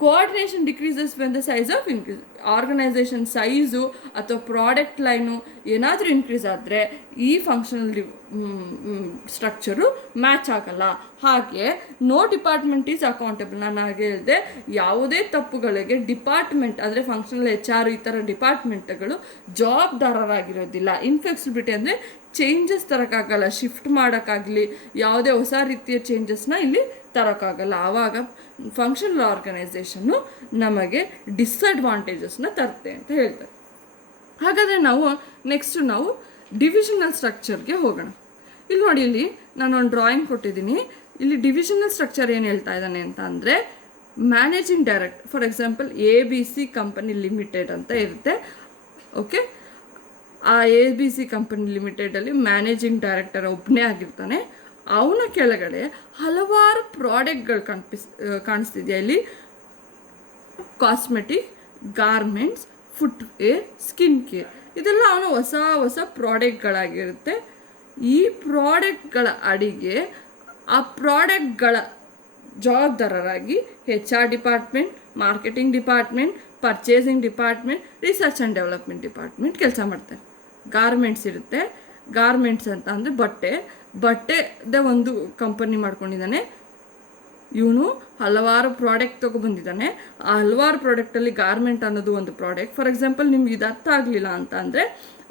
coordination decreases when the size of increase. Organisation size ಅಥವಾ ಪ್ರಾಡಕ್ಟ್ ಲೈನು ಏನಾದರೂ ಇನ್ಕ್ರೀಸ್ ಆದರೆ ಈ ಫಂಕ್ಷನಲ್ ಸ್ಟ್ರಕ್ಚರು ಮ್ಯಾಚ್ ಆಗಲ್ಲ. ಹಾಗೆ ನೋ ಡಿಪಾರ್ಟ್ಮೆಂಟ್ ಈಸ್ ಅಕೌಂಟೇಬಲ್. ನಾನು ಹಾಗೆ ಹೇಳಿದೆ, ಯಾವುದೇ ತಪ್ಪುಗಳಿಗೆ ಡಿಪಾರ್ಟ್ಮೆಂಟ್ ಅಂದರೆ ಫಂಕ್ಷನಲ್ HR ಈ ಥರ ಡಿಪಾರ್ಟ್ಮೆಂಟ್ಗಳು ಜವಾಬ್ದಾರರಾಗಿರೋದಿಲ್ಲ. ಇನ್ಫ್ಲೆಕ್ಸಿಬಿಲಿಟಿ ಅಂದರೆ ಚೇಂಜಸ್ ತರೋಕ್ಕಾಗಲ್ಲ, ಶಿಫ್ಟ್ ಮಾಡೋಕ್ಕಾಗಲಿ ಯಾವುದೇ ಹೊಸ ರೀತಿಯ ಚೇಂಜಸ್ನ ಇಲ್ಲಿ ತರೋಕ್ಕಾಗಲ್ಲ. ಆವಾಗ ಫಂಕ್ಷನಲ್ ಆರ್ಗನೈಸೇಷನ್ನು ನಮಗೆ ಡಿಸ್ಅಡ್ವಾಂಟೇಜಸ್ನ ತರುತ್ತೆ ಅಂತ ಹೇಳ್ತಾರೆ. ಹಾಗಾದರೆ ನಾವು ಡಿವಿಷನಲ್ ಸ್ಟ್ರಕ್ಚರ್ಗೆ ಹೋಗೋಣ. ಇಲ್ಲಿ ನೋಡಿ, ಇಲ್ಲಿ ನಾನೊಂದು ಡ್ರಾಯಿಂಗ್ ಕೊಟ್ಟಿದ್ದೀನಿ. ಇಲ್ಲಿ ಡಿವಿಷನಲ್ ಸ್ಟ್ರಕ್ಚರ್ ಏನು ಹೇಳ್ತಾ ಇದ್ದಾನೆ ಅಂತ ಅಂದರೆ, managing direct for example ABC company limited ಅಂತ ಇರುತ್ತೆ. ಓಕೆ, ಆ ABC ಕಂಪನಿ ಲಿಮಿಟೆಡಲ್ಲಿ ಮ್ಯಾನೇಜಿಂಗ್ ಡೈರೆಕ್ಟರ್ ಒಬ್ಬನೇ ಆಗಿರ್ತಾನೆ. ಅವನ ಕೆಳಗಡೆ ಹಲವಾರು ಪ್ರಾಡಕ್ಟ್ಗಳು ಕಾಣಿಸ್ತಿದೆಯಾ ಇಲ್ಲಿ. Cosmetic, garments, footwear, skin care, ಇದೆಲ್ಲ ಅವನ ಹೊಸ ಪ್ರಾಡಕ್ಟ್ಗಳಾಗಿರುತ್ತೆ. ಈ ಪ್ರಾಡಕ್ಟ್ಗಳ ಅಡಿಗೆ ಆ ಪ್ರಾಡಕ್ಟ್ಗಳ ಜವಾಬ್ದಾರರಾಗಿ HR department, marketing department, purchasing department, research and development department ಕೆಲಸ ಮಾಡ್ತಾರೆ. ಗಾರ್ಮೆಂಟ್ಸ್ ಇರುತ್ತೆ. ಗಾರ್ಮೆಂಟ್ಸ್ ಅಂತ ಅಂದರೆ ಬಟ್ಟೆದೇ ಒಂದು ಕಂಪನಿ ಮಾಡ್ಕೊಂಡಿದ್ದಾನೆ. ಇವನು ಹಲವಾರು ಪ್ರಾಡಕ್ಟ್ ತೊಗೊಬಂದಿದ್ದಾನೆ. ಆ ಹಲವಾರು ಪ್ರಾಡಕ್ಟಲ್ಲಿ ಗಾರ್ಮೆಂಟ್ ಅನ್ನೋದು ಒಂದು ಪ್ರಾಡಕ್ಟ್. ಫಾರ್ ಎಕ್ಸಾಂಪಲ್ ನಿಮ್ಗೆ ಇದು ಅರ್ಥ ಆಗಲಿಲ್ಲ ಅಂತ ಅಂದರೆ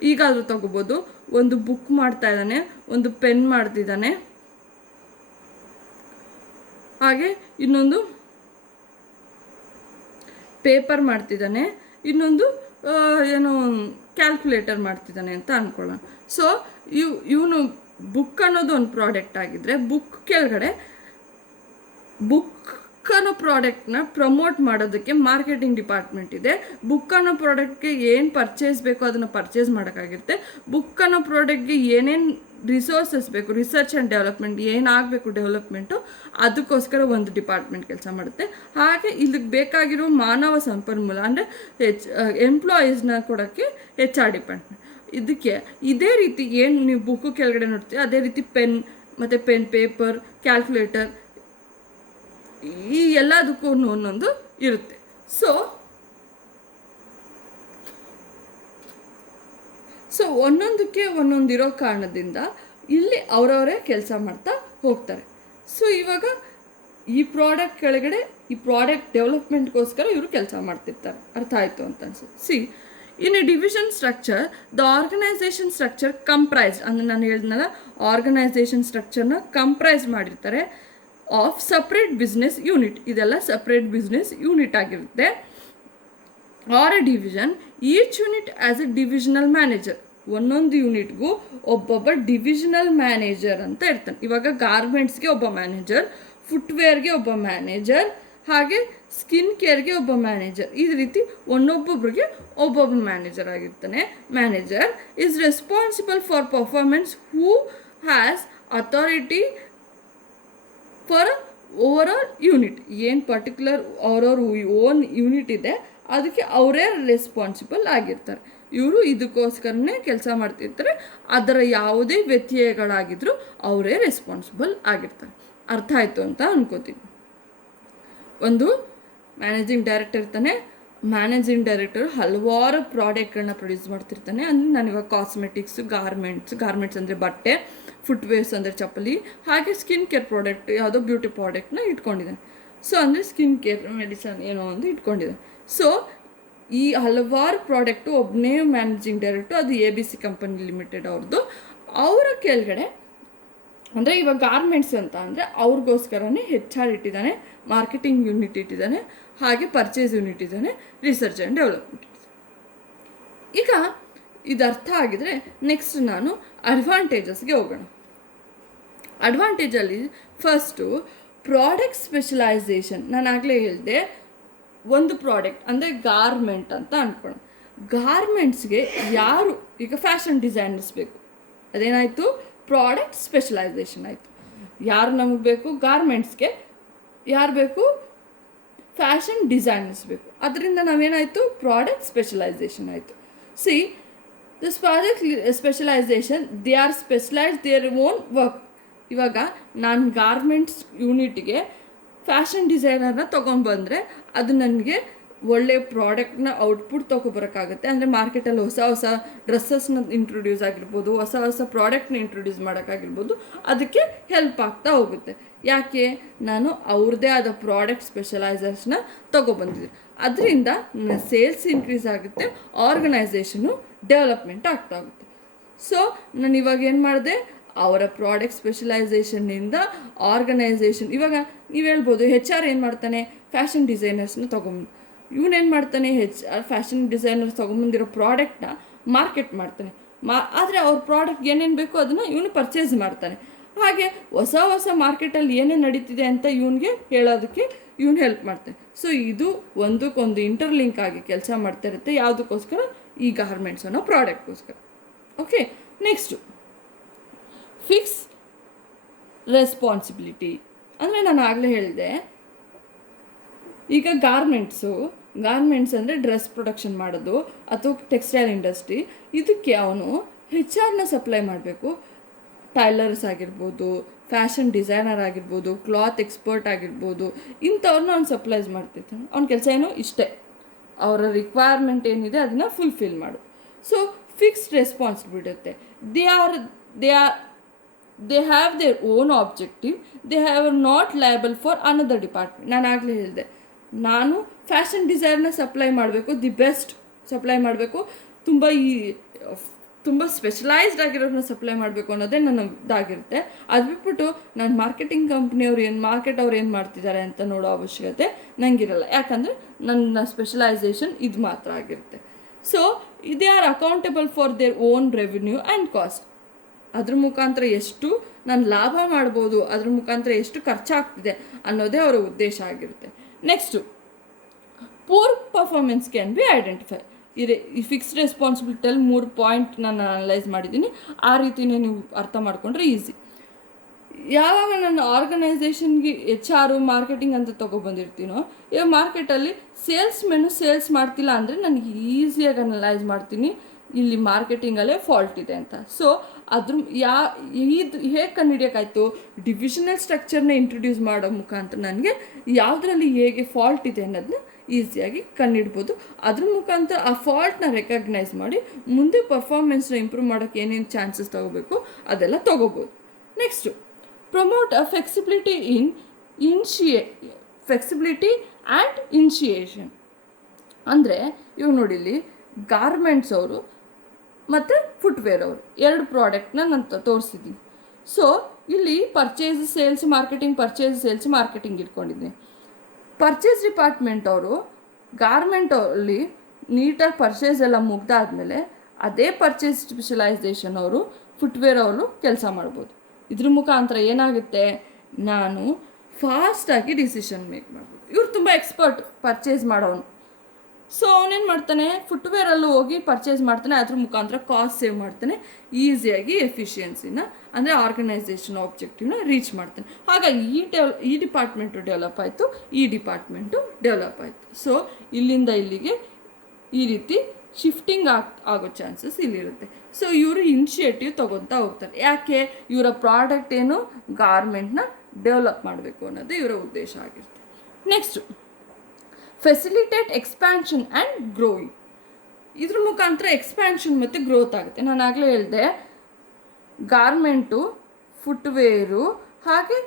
ಈಗಾದರೂ ತೊಗೋಬೋದು. ಒಂದು ಬುಕ್ ಮಾಡ್ತಾ ಇದ್ದಾನೆ, ಒಂದು ಪೆನ್ ಮಾಡ್ತಿದ್ದಾನೆ, ಹಾಗೆ ಇನ್ನೊಂದು ಪೇಪರ್ ಮಾಡ್ತಿದ್ದಾನೆ, ಇನ್ನೊಂದು ಏನು ಕ್ಯಾಲ್ಕುಲೇಟರ್ ಮಾಡ್ತಿದ್ದಾನೆ ಅಂತ ಅಂದ್ಕೊಳ್ಳೋಣ. ಸೊ ಇವನು ಬುಕ್ ಅನ್ನೋದು ಒಂದು ಪ್ರಾಡಕ್ಟ್ ಆಗಿದ್ದರೆ, ಬುಕ್ ಕೆಳಗಡೆ ಬುಕ್ ಅನ್ನೋ ಪ್ರಾಡಕ್ಟ್ನ ಪ್ರಮೋಟ್ ಮಾಡೋದಕ್ಕೆ ಮಾರ್ಕೆಟಿಂಗ್ ಡಿಪಾರ್ಟ್ಮೆಂಟ್ ಇದೆ. ಬುಕ್ ಅನ್ನೋ ಪ್ರಾಡಕ್ಟ್ಗೆ ಏನು ಪರ್ಚೇಸ್ ಬೇಕೋ ಅದನ್ನು ಪರ್ಚೇಸ್ ಮಾಡೋಕ್ಕಾಗಿರುತ್ತೆ. ಬುಕ್ ಅನ್ನೋ ಪ್ರಾಡಕ್ಟ್ಗೆ ಏನೇನು ರಿಸೋರ್ಸಸ್ ಬೇಕು, ರಿಸರ್ಚ್ ಆ್ಯಂಡ್ ಡೆವಲಪ್ಮೆಂಟ್ ಏನಾಗಬೇಕು ಡೆವಲಪ್ಮೆಂಟು, ಅದಕ್ಕೋಸ್ಕರ ಒಂದು ಡಿಪಾರ್ಟ್ಮೆಂಟ್ ಕೆಲಸ ಮಾಡುತ್ತೆ. ಹಾಗೆ ಇಲ್ಲಿಗೆ ಬೇಕಾಗಿರೋ ಮಾನವ ಸಂಪನ್ಮೂಲ ಅಂದರೆ ಎಂಪ್ಲಾಯೀಸ್ನ ಕೊಡೋಕ್ಕೆ HR ಡಿಪಾರ್ಟ್ಮೆಂಟ್. ಇದಕ್ಕೆ ಇದೇ ರೀತಿ ಏನು ನೀವು ಬುಕ್ಕು ಕೆಳಗಡೆ ನೋಡ್ತೀವಿ ಅದೇ ರೀತಿ ಪೆನ್ ಮತ್ತು ಪೇಪರ್, ಕ್ಯಾಲ್ಕುಲೇಟರ್, ಈ ಎಲ್ಲದಕ್ಕೂ ಒಂದೊಂದು ಇರುತ್ತೆ. ಸೊ ಒಂದೊಂದಕ್ಕೆ ಒಂದೊಂದಿರೋ ಕಾರಣದಿಂದ ಇಲ್ಲಿ ಅವರವರೇ ಕೆಲಸ ಮಾಡ್ತಾ ಹೋಗ್ತಾರೆ. ಸೊ ಇವಾಗ ಈ ಪ್ರಾಡಕ್ಟ್ ಕೆಳಗಡೆ ಈ ಪ್ರಾಡಕ್ಟ್ ಡೆವಲಪ್ಮೆಂಟ್ಗೋಸ್ಕರ ಇವರು ಕೆಲಸ ಮಾಡ್ತಿರ್ತಾರೆ. ಅರ್ಥ ಆಯಿತು ಅಂತ ಅನ್ಸುತ್ತೆ. In a division structure the organisation structure comprised, ಅಂದರೆ ನಾನು ಹೇಳಿದ್ನಲ್ಲ ಆರ್ಗನೈಸೇಷನ್ ಸ್ಟ್ರಕ್ಚರ್ನ ಕಂಪ್ರೈಸ್ ಮಾಡಿರ್ತಾರೆ ಆಫ್ ಸಪ್ರೇಟ್ ಬಿಸ್ನೆಸ್ ಯೂನಿಟ್. ಇದೆಲ್ಲ ಸಪ್ರೇಟ್ ಬಿಸ್ನೆಸ್ ಯೂನಿಟ್ ಆಗಿರುತ್ತೆ. Or a division, each unit as a divisional manager. ಒಂದೊಂದು ಯೂನಿಟ್ಗೂ ಒಬ್ಬೊಬ್ಬ ಡಿವಿಷನಲ್ ಮ್ಯಾನೇಜರ್ ಅಂತ ಇರ್ತಾನೆ. ಇವಾಗ ಗಾರ್ಮೆಂಟ್ಸ್ಗೆ ಒಬ್ಬ ಮ್ಯಾನೇಜರ್, ಫುಟ್ವೇರ್ಗೆ ಒಬ್ಬ ಮ್ಯಾನೇಜರ್, ಹಾಗೆ ಸ್ಕಿನ್ ಕೇರ್ಗೆ ಒಬ್ಬ ಮ್ಯಾನೇಜರ್. ಈ ರೀತಿ ಒಬ್ಬೊಬ್ಬರಿಗೆ ಒಬ್ಬೊಬ್ಬ ಮ್ಯಾನೇಜರ್ ಆಗಿರ್ತಾನೆ. Manager is responsible for performance who has authority for over all unit. ಏನು ಪರ್ಟಿಕ್ಯುಲರ್ ಅವ್ರವ್ರ ಓನ್ ಯೂನಿಟ್ ಇದೆ ಅದಕ್ಕೆ ಅವರೇ ರೆಸ್ಪಾನ್ಸಿಬಲ್ ಆಗಿರ್ತಾರೆ. ಇವರು ಇದಕ್ಕೋಸ್ಕರನೇ ಕೆಲಸ ಮಾಡ್ತಿರ್ತಾರೆ. ಅದರ ಯಾವುದೇ ವ್ಯತ್ಯಯಗಳಾಗಿದ್ರೂ ಅವರೇ ರೆಸ್ಪಾನ್ಸಿಬಲ್ ಆಗಿರ್ತಾರೆ. ಅರ್ಥ ಆಯಿತು ಅಂತ ಅನ್ಕೋತೀನಿ. ಒಂದು ಮ್ಯಾನೇಜಿಂಗ್ ಡೈರೆಕ್ಟರ್ ಇರ್ತಾನೆ. ಮ್ಯಾನೇಜಿಂಗ್ ಡೈರೆಕ್ಟರ್ ಹಲವಾರು ಪ್ರಾಡಕ್ಟ್ಗಳನ್ನ ಪ್ರೊಡ್ಯೂಸ್ ಮಾಡ್ತಿರ್ತಾನೆ. ಅಂದರೆ ನಾನಿವಾಗ ಕಾಸ್ಮೆಟಿಕ್ಸು, ಗಾರ್ಮೆಂಟ್ಸ್ ಅಂದರೆ ಬಟ್ಟೆ, ಫುಟ್ವೇರ್ಸ್ ಅಂದರೆ ಚಪ್ಪಲಿ, ಹಾಗೆ ಸ್ಕಿನ್ ಕೇರ್ ಪ್ರಾಡಕ್ಟ್ ಯಾವುದೋ ಬ್ಯೂಟಿ ಪ್ರಾಡಕ್ಟ್ನ ಇಟ್ಕೊಂಡಿದ್ದಾನೆ. ಸೊ ಅಂದರೆ ಸ್ಕಿನ್ ಕೇರ್ ಮೆಡಿಸನ್ ಏನೋ ಒಂದು ಇಟ್ಕೊಂಡಿದ್ದಾನೆ. ಸೊ ಈ ಹಲವಾರು ಪ್ರಾಡಕ್ಟು ಒಬ್ಬನೇ ಮ್ಯಾನೇಜಿಂಗ್ ಡೈರೆಕ್ಟರ್, ಅದು ABC ಕಂಪನಿ ಲಿಮಿಟೆಡ್ ಅವ್ರದ್ದು. ಅವರ ಕೆಳಗಡೆ ಅಂದರೆ ಇವಾಗ ಗಾರ್ಮೆಂಟ್ಸ್ ಅಂತ ಅಂದರೆ ಅವ್ರಿಗೋಸ್ಕರನೇ HR ಇಟ್ಟಿದ್ದಾನೆ, ಮಾರ್ಕೆಟಿಂಗ್ ಯೂನಿಟ್ ಇಟ್ಟಿದ್ದಾನೆ, ಹಾಗೆ ಪರ್ಚೇಸ್ ಯೂನಿಟ್ ಇದ್ದಾನೆ, ರಿಸರ್ಚ್ ಆ್ಯಂಡ್ ಡೆವಲಪ್ಮೆಂಟ್. ಈಗ ಇದು ಅರ್ಥ ಆಗಿದರೆ ನೆಕ್ಸ್ಟ್ ನಾನು ಅಡ್ವಾಂಟೇಜಸ್ಗೆ ಹೋಗೋಣ. ಅಡ್ವಾಂಟೇಜಲ್ಲಿ ಫಸ್ಟು ಪ್ರಾಡಕ್ಟ್ ಸ್ಪೆಷಲೈಸೇಷನ್. ನಾನು ಆಗಲೇ ಹೇಳಿದೆ, ಒಂದು ಪ್ರಾಡಕ್ಟ್ ಅಂದರೆ ಗಾರ್ಮೆಂಟ್ ಅಂತ ಅಂದ್ಕೊಳ್ಳೋಣ. ಗಾರ್ಮೆಂಟ್ಸ್ಗೆ ಯಾರು ಈಗ ಫ್ಯಾಷನ್ ಡಿಸೈನರ್ಸ್ ಬೇಕು, ಅದೇನಾಯಿತು, ಪ್ರಾಡಕ್ಟ್ ಸ್ಪೆಷಲೈಸೇಷನ್ ಆಯಿತು. ಯಾರು ನಮಗೆ ಬೇಕು, ಗಾರ್ಮೆಂಟ್ಸ್ಗೆ ಯಾರು ಬೇಕು, ಫ್ಯಾಷನ್ ಡಿಸೈನರ್ಸ್ ಬೇಕು. ಅದರಿಂದ ನಾವೇನಾಯಿತು, ಪ್ರಾಡಕ್ಟ್ ಸ್ಪೆಷಲೈಸೇಷನ್ ಆಯಿತು. See this product specialisation, they are specialise their own work. ಇವಾಗ ನಾನು ಗಾರ್ಮೆಂಟ್ಸ್ ಯೂನಿಟ್ಗೆ ಫ್ಯಾಷನ್ ಡಿಸೈನರ್ನ ತೊಗೊಂಡ್ಬಂದರೆ ಅದು ನನಗೆ ಒಳ್ಳೆ ಪ್ರಾಡಕ್ಟ್ನ ಔಟ್ಪುಟ್ ತೊಗೊಬರೋಕ್ಕಾಗುತ್ತೆ. ಅಂದರೆ ಮಾರ್ಕೆಟಲ್ಲಿ ಹೊಸ ಹೊಸ ಡ್ರೆಸ್ಸಸ್ನ ಇಂಟ್ರೊಡ್ಯೂಸ್ ಆಗಿರ್ಬೋದು, ಹೊಸ ಹೊಸ ಪ್ರಾಡಕ್ಟ್ನ ಇಂಟ್ರೊಡ್ಯೂಸ್ ಮಾಡೋಕ್ಕಾಗಿರ್ಬೋದು, ಅದಕ್ಕೆ ಹೆಲ್ಪ್ ಆಗ್ತಾ ಹೋಗುತ್ತೆ. ಯಾಕೆ, ನಾನು ಅವ್ರದ್ದೇ ಆದ ಪ್ರಾಡಕ್ಟ್ ಸ್ಪೆಷಲೈಸರ್ಸ್ನ ತೊಗೊಬಂದಿದ್ದೀನಿ. ಅದರಿಂದ ನನ್ನ ಸೇಲ್ಸ್ ಇನ್ಕ್ರೀಸ್ ಆಗುತ್ತೆ, ಆರ್ಗನೈಸೇಷನು ಡೆವಲಪ್ಮೆಂಟ್ ಆಗ್ತಾ ಹೋಗುತ್ತೆ. ಸೊ ನಾನು ಇವಾಗ ಏನು ಮಾಡಿದೆ, ಅವರ ಪ್ರಾಡಕ್ಟ್ ಸ್ಪೆಷಲೈಸೇಷನ್ನಿಂದ ಆರ್ಗನೈಸೇಷನ್. ಇವಾಗ ನೀವು ಹೇಳ್ಬೋದು HR ಏನು ಮಾಡ್ತಾನೆ, ಫ್ಯಾಷನ್ ಡಿಸೈನರ್ಸ್ನ ತೊಗೊಂಬಂದು, ಇವನೇನು ಮಾಡ್ತಾನೆ, ಫ್ಯಾಷನ್ ಡಿಸೈನರ್ಸ್ ತೊಗೊಂಬಂದಿರೋ ಪ್ರಾಡಕ್ಟ್ನ ಮಾರ್ಕೆಟ್ ಮಾಡ್ತಾನೆ. ಆದರೆ ಅವ್ರ ಪ್ರಾಡಕ್ಟ್ ಏನೇನು ಬೇಕೋ ಅದನ್ನು ಇವನು ಪರ್ಚೇಸ್ ಮಾಡ್ತಾನೆ. ಹಾಗೆ ಹೊಸ ಹೊಸ ಮಾರ್ಕೆಟಲ್ಲಿ ಏನೇನು ನಡೀತಿದೆ ಅಂತ ಇವನಿಗೆ ಹೇಳೋದಕ್ಕೆ ಇವನು ಹೆಲ್ಪ್ ಮಾಡ್ತಾನೆ. ಸೊ ಇದು ಒಂದಕ್ಕೊಂದು ಇಂಟರ್ಲಿಂಕ್ ಆಗಿ ಕೆಲಸ ಮಾಡ್ತಾ ಇರುತ್ತೆ. ಯಾವುದಕ್ಕೋಸ್ಕರ, ಈ ಗಾರ್ಮೆಂಟ್ಸ್ ಅನ್ನೋ ಪ್ರಾಡಕ್ಟ್ಗೋಸ್ಕರ. Okay, next fix responsibility. ಅಂದರೆ ನಾನು ಆಗಲೇ ಹೇಳಿದೆ, ಈಗ ಗಾರ್ಮೆಂಟ್ಸ್ ಅಂದರೆ ಡ್ರೆಸ್ ಪ್ರೊಡಕ್ಷನ್ ಮಾಡೋದು ಅಥವಾ ಟೆಕ್ಸ್ಟೈಲ್ ಇಂಡಸ್ಟ್ರಿ. ಇದಕ್ಕೆ ಅವನು HR ಸಪ್ಲೈ ಮಾಡಬೇಕು. ಟೈಲರ್ಸ್ ಆಗಿರ್ಬೋದು, ಫ್ಯಾಷನ್ ಡಿಸೈನರ್ ಆಗಿರ್ಬೋದು, ಕ್ಲಾತ್ ಎಕ್ಸ್ಪರ್ಟ್ ಆಗಿರ್ಬೋದು, ಇಂಥವ್ರನ್ನ ಅವ್ನು ಸಪ್ಲೈಸ್ ಮಾಡ್ತಿರ್ತಾನೆ. ಅವ್ನ ಕೆಲಸ ಏನು, ಇಷ್ಟೇ, ಅವರ ರಿಕ್ವೈರ್ಮೆಂಟ್ ಏನಿದೆ ಅದನ್ನು ಫುಲ್ಫಿಲ್ ಮಾಡು. ಸೊ ಫಿಕ್ಸ್ಡ್ ರೆಸ್ಪಾನ್ಸಿಬಿಲಿಟಿ ಇರುತ್ತೆ. they have their own objective, they are not liable for another department. ನಾನು ಆಗಲೇ ಹೇಳಿದೆ, ನಾನು ಫ್ಯಾಷನ್ ಡಿಸೈನರ್ನ ಸಪ್ಲೈ ಮಾಡಬೇಕು, ದಿ ಬೆಸ್ಟ್ ಸಪ್ಲೈ ಮಾಡಬೇಕು, ತುಂಬ ಸ್ಪೆಷಲೈಸ್ಡ್ ಆಗಿರೋರನ್ನ ಸಪ್ಲೈ ಮಾಡಬೇಕು ಅನ್ನೋದೇ ನನ್ನ ಇದಾಗಿರುತ್ತೆ. ಅದು ಬಿಟ್ಬಿಟ್ಟು ನಾನು ಮಾರ್ಕೆಟಿಂಗ್ ಕಂಪ್ನಿಯವ್ರು ಏನು ಮಾಡ್ತಿದ್ದಾರೆ ಅಂತ ನೋಡೋ ಅವಶ್ಯಕತೆ ನನಗಿರಲ್ಲ. ಯಾಕಂದರೆ ನನ್ನ ಸ್ಪೆಷಲೈಸೇಷನ್ ಇದು ಮಾತ್ರ ಆಗಿರುತ್ತೆ. So they are accountable for their own revenue and cost. ಅದ್ರ ಮುಖಾಂತರ ಎಷ್ಟು ನಾನು ಲಾಭ ಮಾಡ್ಬೋದು, ಅದ್ರ ಮುಖಾಂತರ ಎಷ್ಟು ಖರ್ಚಾಗ್ತಿದೆ ಅನ್ನೋದೇ ಅವರ ಉದ್ದೇಶ ಆಗಿರುತ್ತೆ. Next poor performance can be identify. ಈ ಫಿಕ್ಸ್ಡ್ ರೆಸ್ಪಾನ್ಸಿಬಿಲಿಟಿಯಲ್ಲಿ 3 ಪಾಯಿಂಟ್ ನಾನು ಅನಲೈಸ್ ಮಾಡಿದ್ದೀನಿ. ಆ ರೀತಿಯೇ ನೀವು ಅರ್ಥ ಮಾಡಿಕೊಂಡ್ರೆ ಈಸಿ. ಯಾವಾಗ ನಾನು ಆರ್ಗನೈಸೇಷನ್ಗೆ HR ಮಾರ್ಕೆಟಿಂಗ್ ಅಂತ ತೊಗೊಬಂದಿರ್ತೀನೋ, ಇವಾಗ ಮಾರ್ಕೆಟಲ್ಲಿ ಸೇಲ್ಸ್ ಮಾಡ್ತಿಲ್ಲ ಅಂದರೆ ನನಗೆ ಈಸಿಯಾಗಿ ಅನಲೈಸ್ ಮಾಡ್ತೀನಿ ಇಲ್ಲಿ ಮಾರ್ಕೆಟಿಂಗಲ್ಲೇ ಫಾಲ್ಟ್ ಇದೆ ಅಂತ. ಸೊ ಇದು ಹೇಗೆ ಕಂಡುಹಿಡಿಯೋಕ್ಕಾಯ್ತು, ಡಿವಿಷನಲ್ ಸ್ಟ್ರಕ್ಚರ್ನ ಇಂಟ್ರೊಡ್ಯೂಸ್ ಮಾಡೋ ಮುಖಾಂತರ ನನಗೆ ಯಾವುದರಲ್ಲಿ ಹೇಗೆ ಫಾಲ್ಟ್ ಇದೆ ಅನ್ನೋದನ್ನ ಈಸಿಯಾಗಿ ಕಂಡುಹಿಡ್ಬೋದು. ಅದ್ರ ಮುಖಾಂತರ ಆ ಫಾಲ್ಟ್ನ ರೆಕಗ್ನೈಸ್ ಮಾಡಿ ಮುಂದೆ ಪರ್ಫಾರ್ಮೆನ್ಸ್ನ ಇಂಪ್ರೂವ್ ಮಾಡೋಕ್ಕೆ ಏನೇನು ಚಾನ್ಸಸ್ ತೊಗೋಬೇಕು ಅದೆಲ್ಲ ತೊಗೋಬೋದು. Next promote a flexibility and initiation. ಅಂದರೆ ಇವಾಗ ನೋಡಿಲ್ಲಿ ಗಾರ್ಮೆಂಟ್ಸ್ ಅವರು ಮತ್ತು ಫುಟ್ವೇರ್ ಅವರು 2 ಪ್ರಾಡಕ್ಟ್ನ ನಾನು ತೋರಿಸಿದ್ದೀನಿ. ಸೊ ಇಲ್ಲಿ ಪರ್ಚೇಸ್ ಸೇಲ್ಸ್ ಮಾರ್ಕೆಟಿಂಗ್ ಇಟ್ಕೊಂಡಿದ್ದೀನಿ. ಪರ್ಚೇಸ್ ಡಿಪಾರ್ಟ್ಮೆಂಟ್ ಅವರು ಗಾರ್ಮೆಂಟಲ್ಲಿ ನೀಟಾಗಿ ಪರ್ಚೇಸ್ ಎಲ್ಲ ಮುಗ್ದಾದ್ಮೇಲೆ ಅದೇ ಪರ್ಚೇಸ್ ಸ್ಪೆಷಲೈಸೇಷನ್ ಅವರು ಫುಟ್ವೇರ್ ಅವರು ಕೆಲಸ ಮಾಡ್ಬೋದು. ಇದ್ರ ಮುಖಾಂತರ ಏನಾಗುತ್ತೆ, ನಾನು ಫಾಸ್ಟಾಗಿ ಡಿಸಿಷನ್ ಮೇಕ್ ಮಾಡ್ಬೋದು. ಇವ್ರು ತುಂಬ ಎಕ್ಸ್ಪರ್ಟ್ ಪರ್ಚೇಸ್ ಮಾಡೋನು. ಸೊ ಅವನೇನು ಮಾಡ್ತಾನೆ, ಫುಟ್ವೇರಲ್ಲೂ ಹೋಗಿ ಪರ್ಚೇಸ್ ಮಾಡ್ತಾನೆ, ಅದ್ರ ಮುಖಾಂತರ ಕಾಸ್ಟ್ ಸೇವ್ ಮಾಡ್ತಾನೆ, ಈಸಿಯಾಗಿ ಎಫಿಷಿಯನ್ಸಿನ ಅಂದರೆ ಆರ್ಗನೈಸೇಷನ್ ಆಬ್ಜೆಕ್ಟಿವ್ನ ರೀಚ್ ಮಾಡ್ತಾನೆ. ಹಾಗಾಗಿ ಈ ಡಿಪಾರ್ಟ್ಮೆಂಟು ಡೆವಲಪ್ ಆಯಿತು, ಈ ಡಿಪಾರ್ಟ್ಮೆಂಟು ಡೆವಲಪ್ ಆಯಿತು. ಸೊ ಇಲ್ಲಿಂದ ಇಲ್ಲಿಗೆ ಈ ರೀತಿ ಶಿಫ್ಟಿಂಗ್ ಆಗೋ ಚಾನ್ಸಸ್ ಇಲ್ಲಿರುತ್ತೆ. ಸೊ ಇವರು ಇನಿಷಿಯೇಟಿವ್ ತೊಗೊತಾ ಹೋಗ್ತಾರೆ. ಯಾಕೆ? ಇವರ ಪ್ರಾಡಕ್ಟ್ ಏನು, ಗಾರ್ಮೆಂಟ್ನ ಡೆವಲಪ್ ಮಾಡಬೇಕು ಅನ್ನೋದು ಇವರ ಉದ್ದೇಶ ಆಗಿರುತ್ತೆ. Next facilitate expansion and growing. ಇದ್ರ ಮುಖಾಂತರ ಎಕ್ಸ್ಪ್ಯಾನ್ಷನ್ ಮತ್ತು ಗ್ರೋತ್ ಆಗುತ್ತೆ. ನಾನು ಆಗಲೇ ಹೇಳಿದೆ, ಗಾರ್ಮೆಂಟು, ಫುಟ್ವೇರು ಹಾಗೆ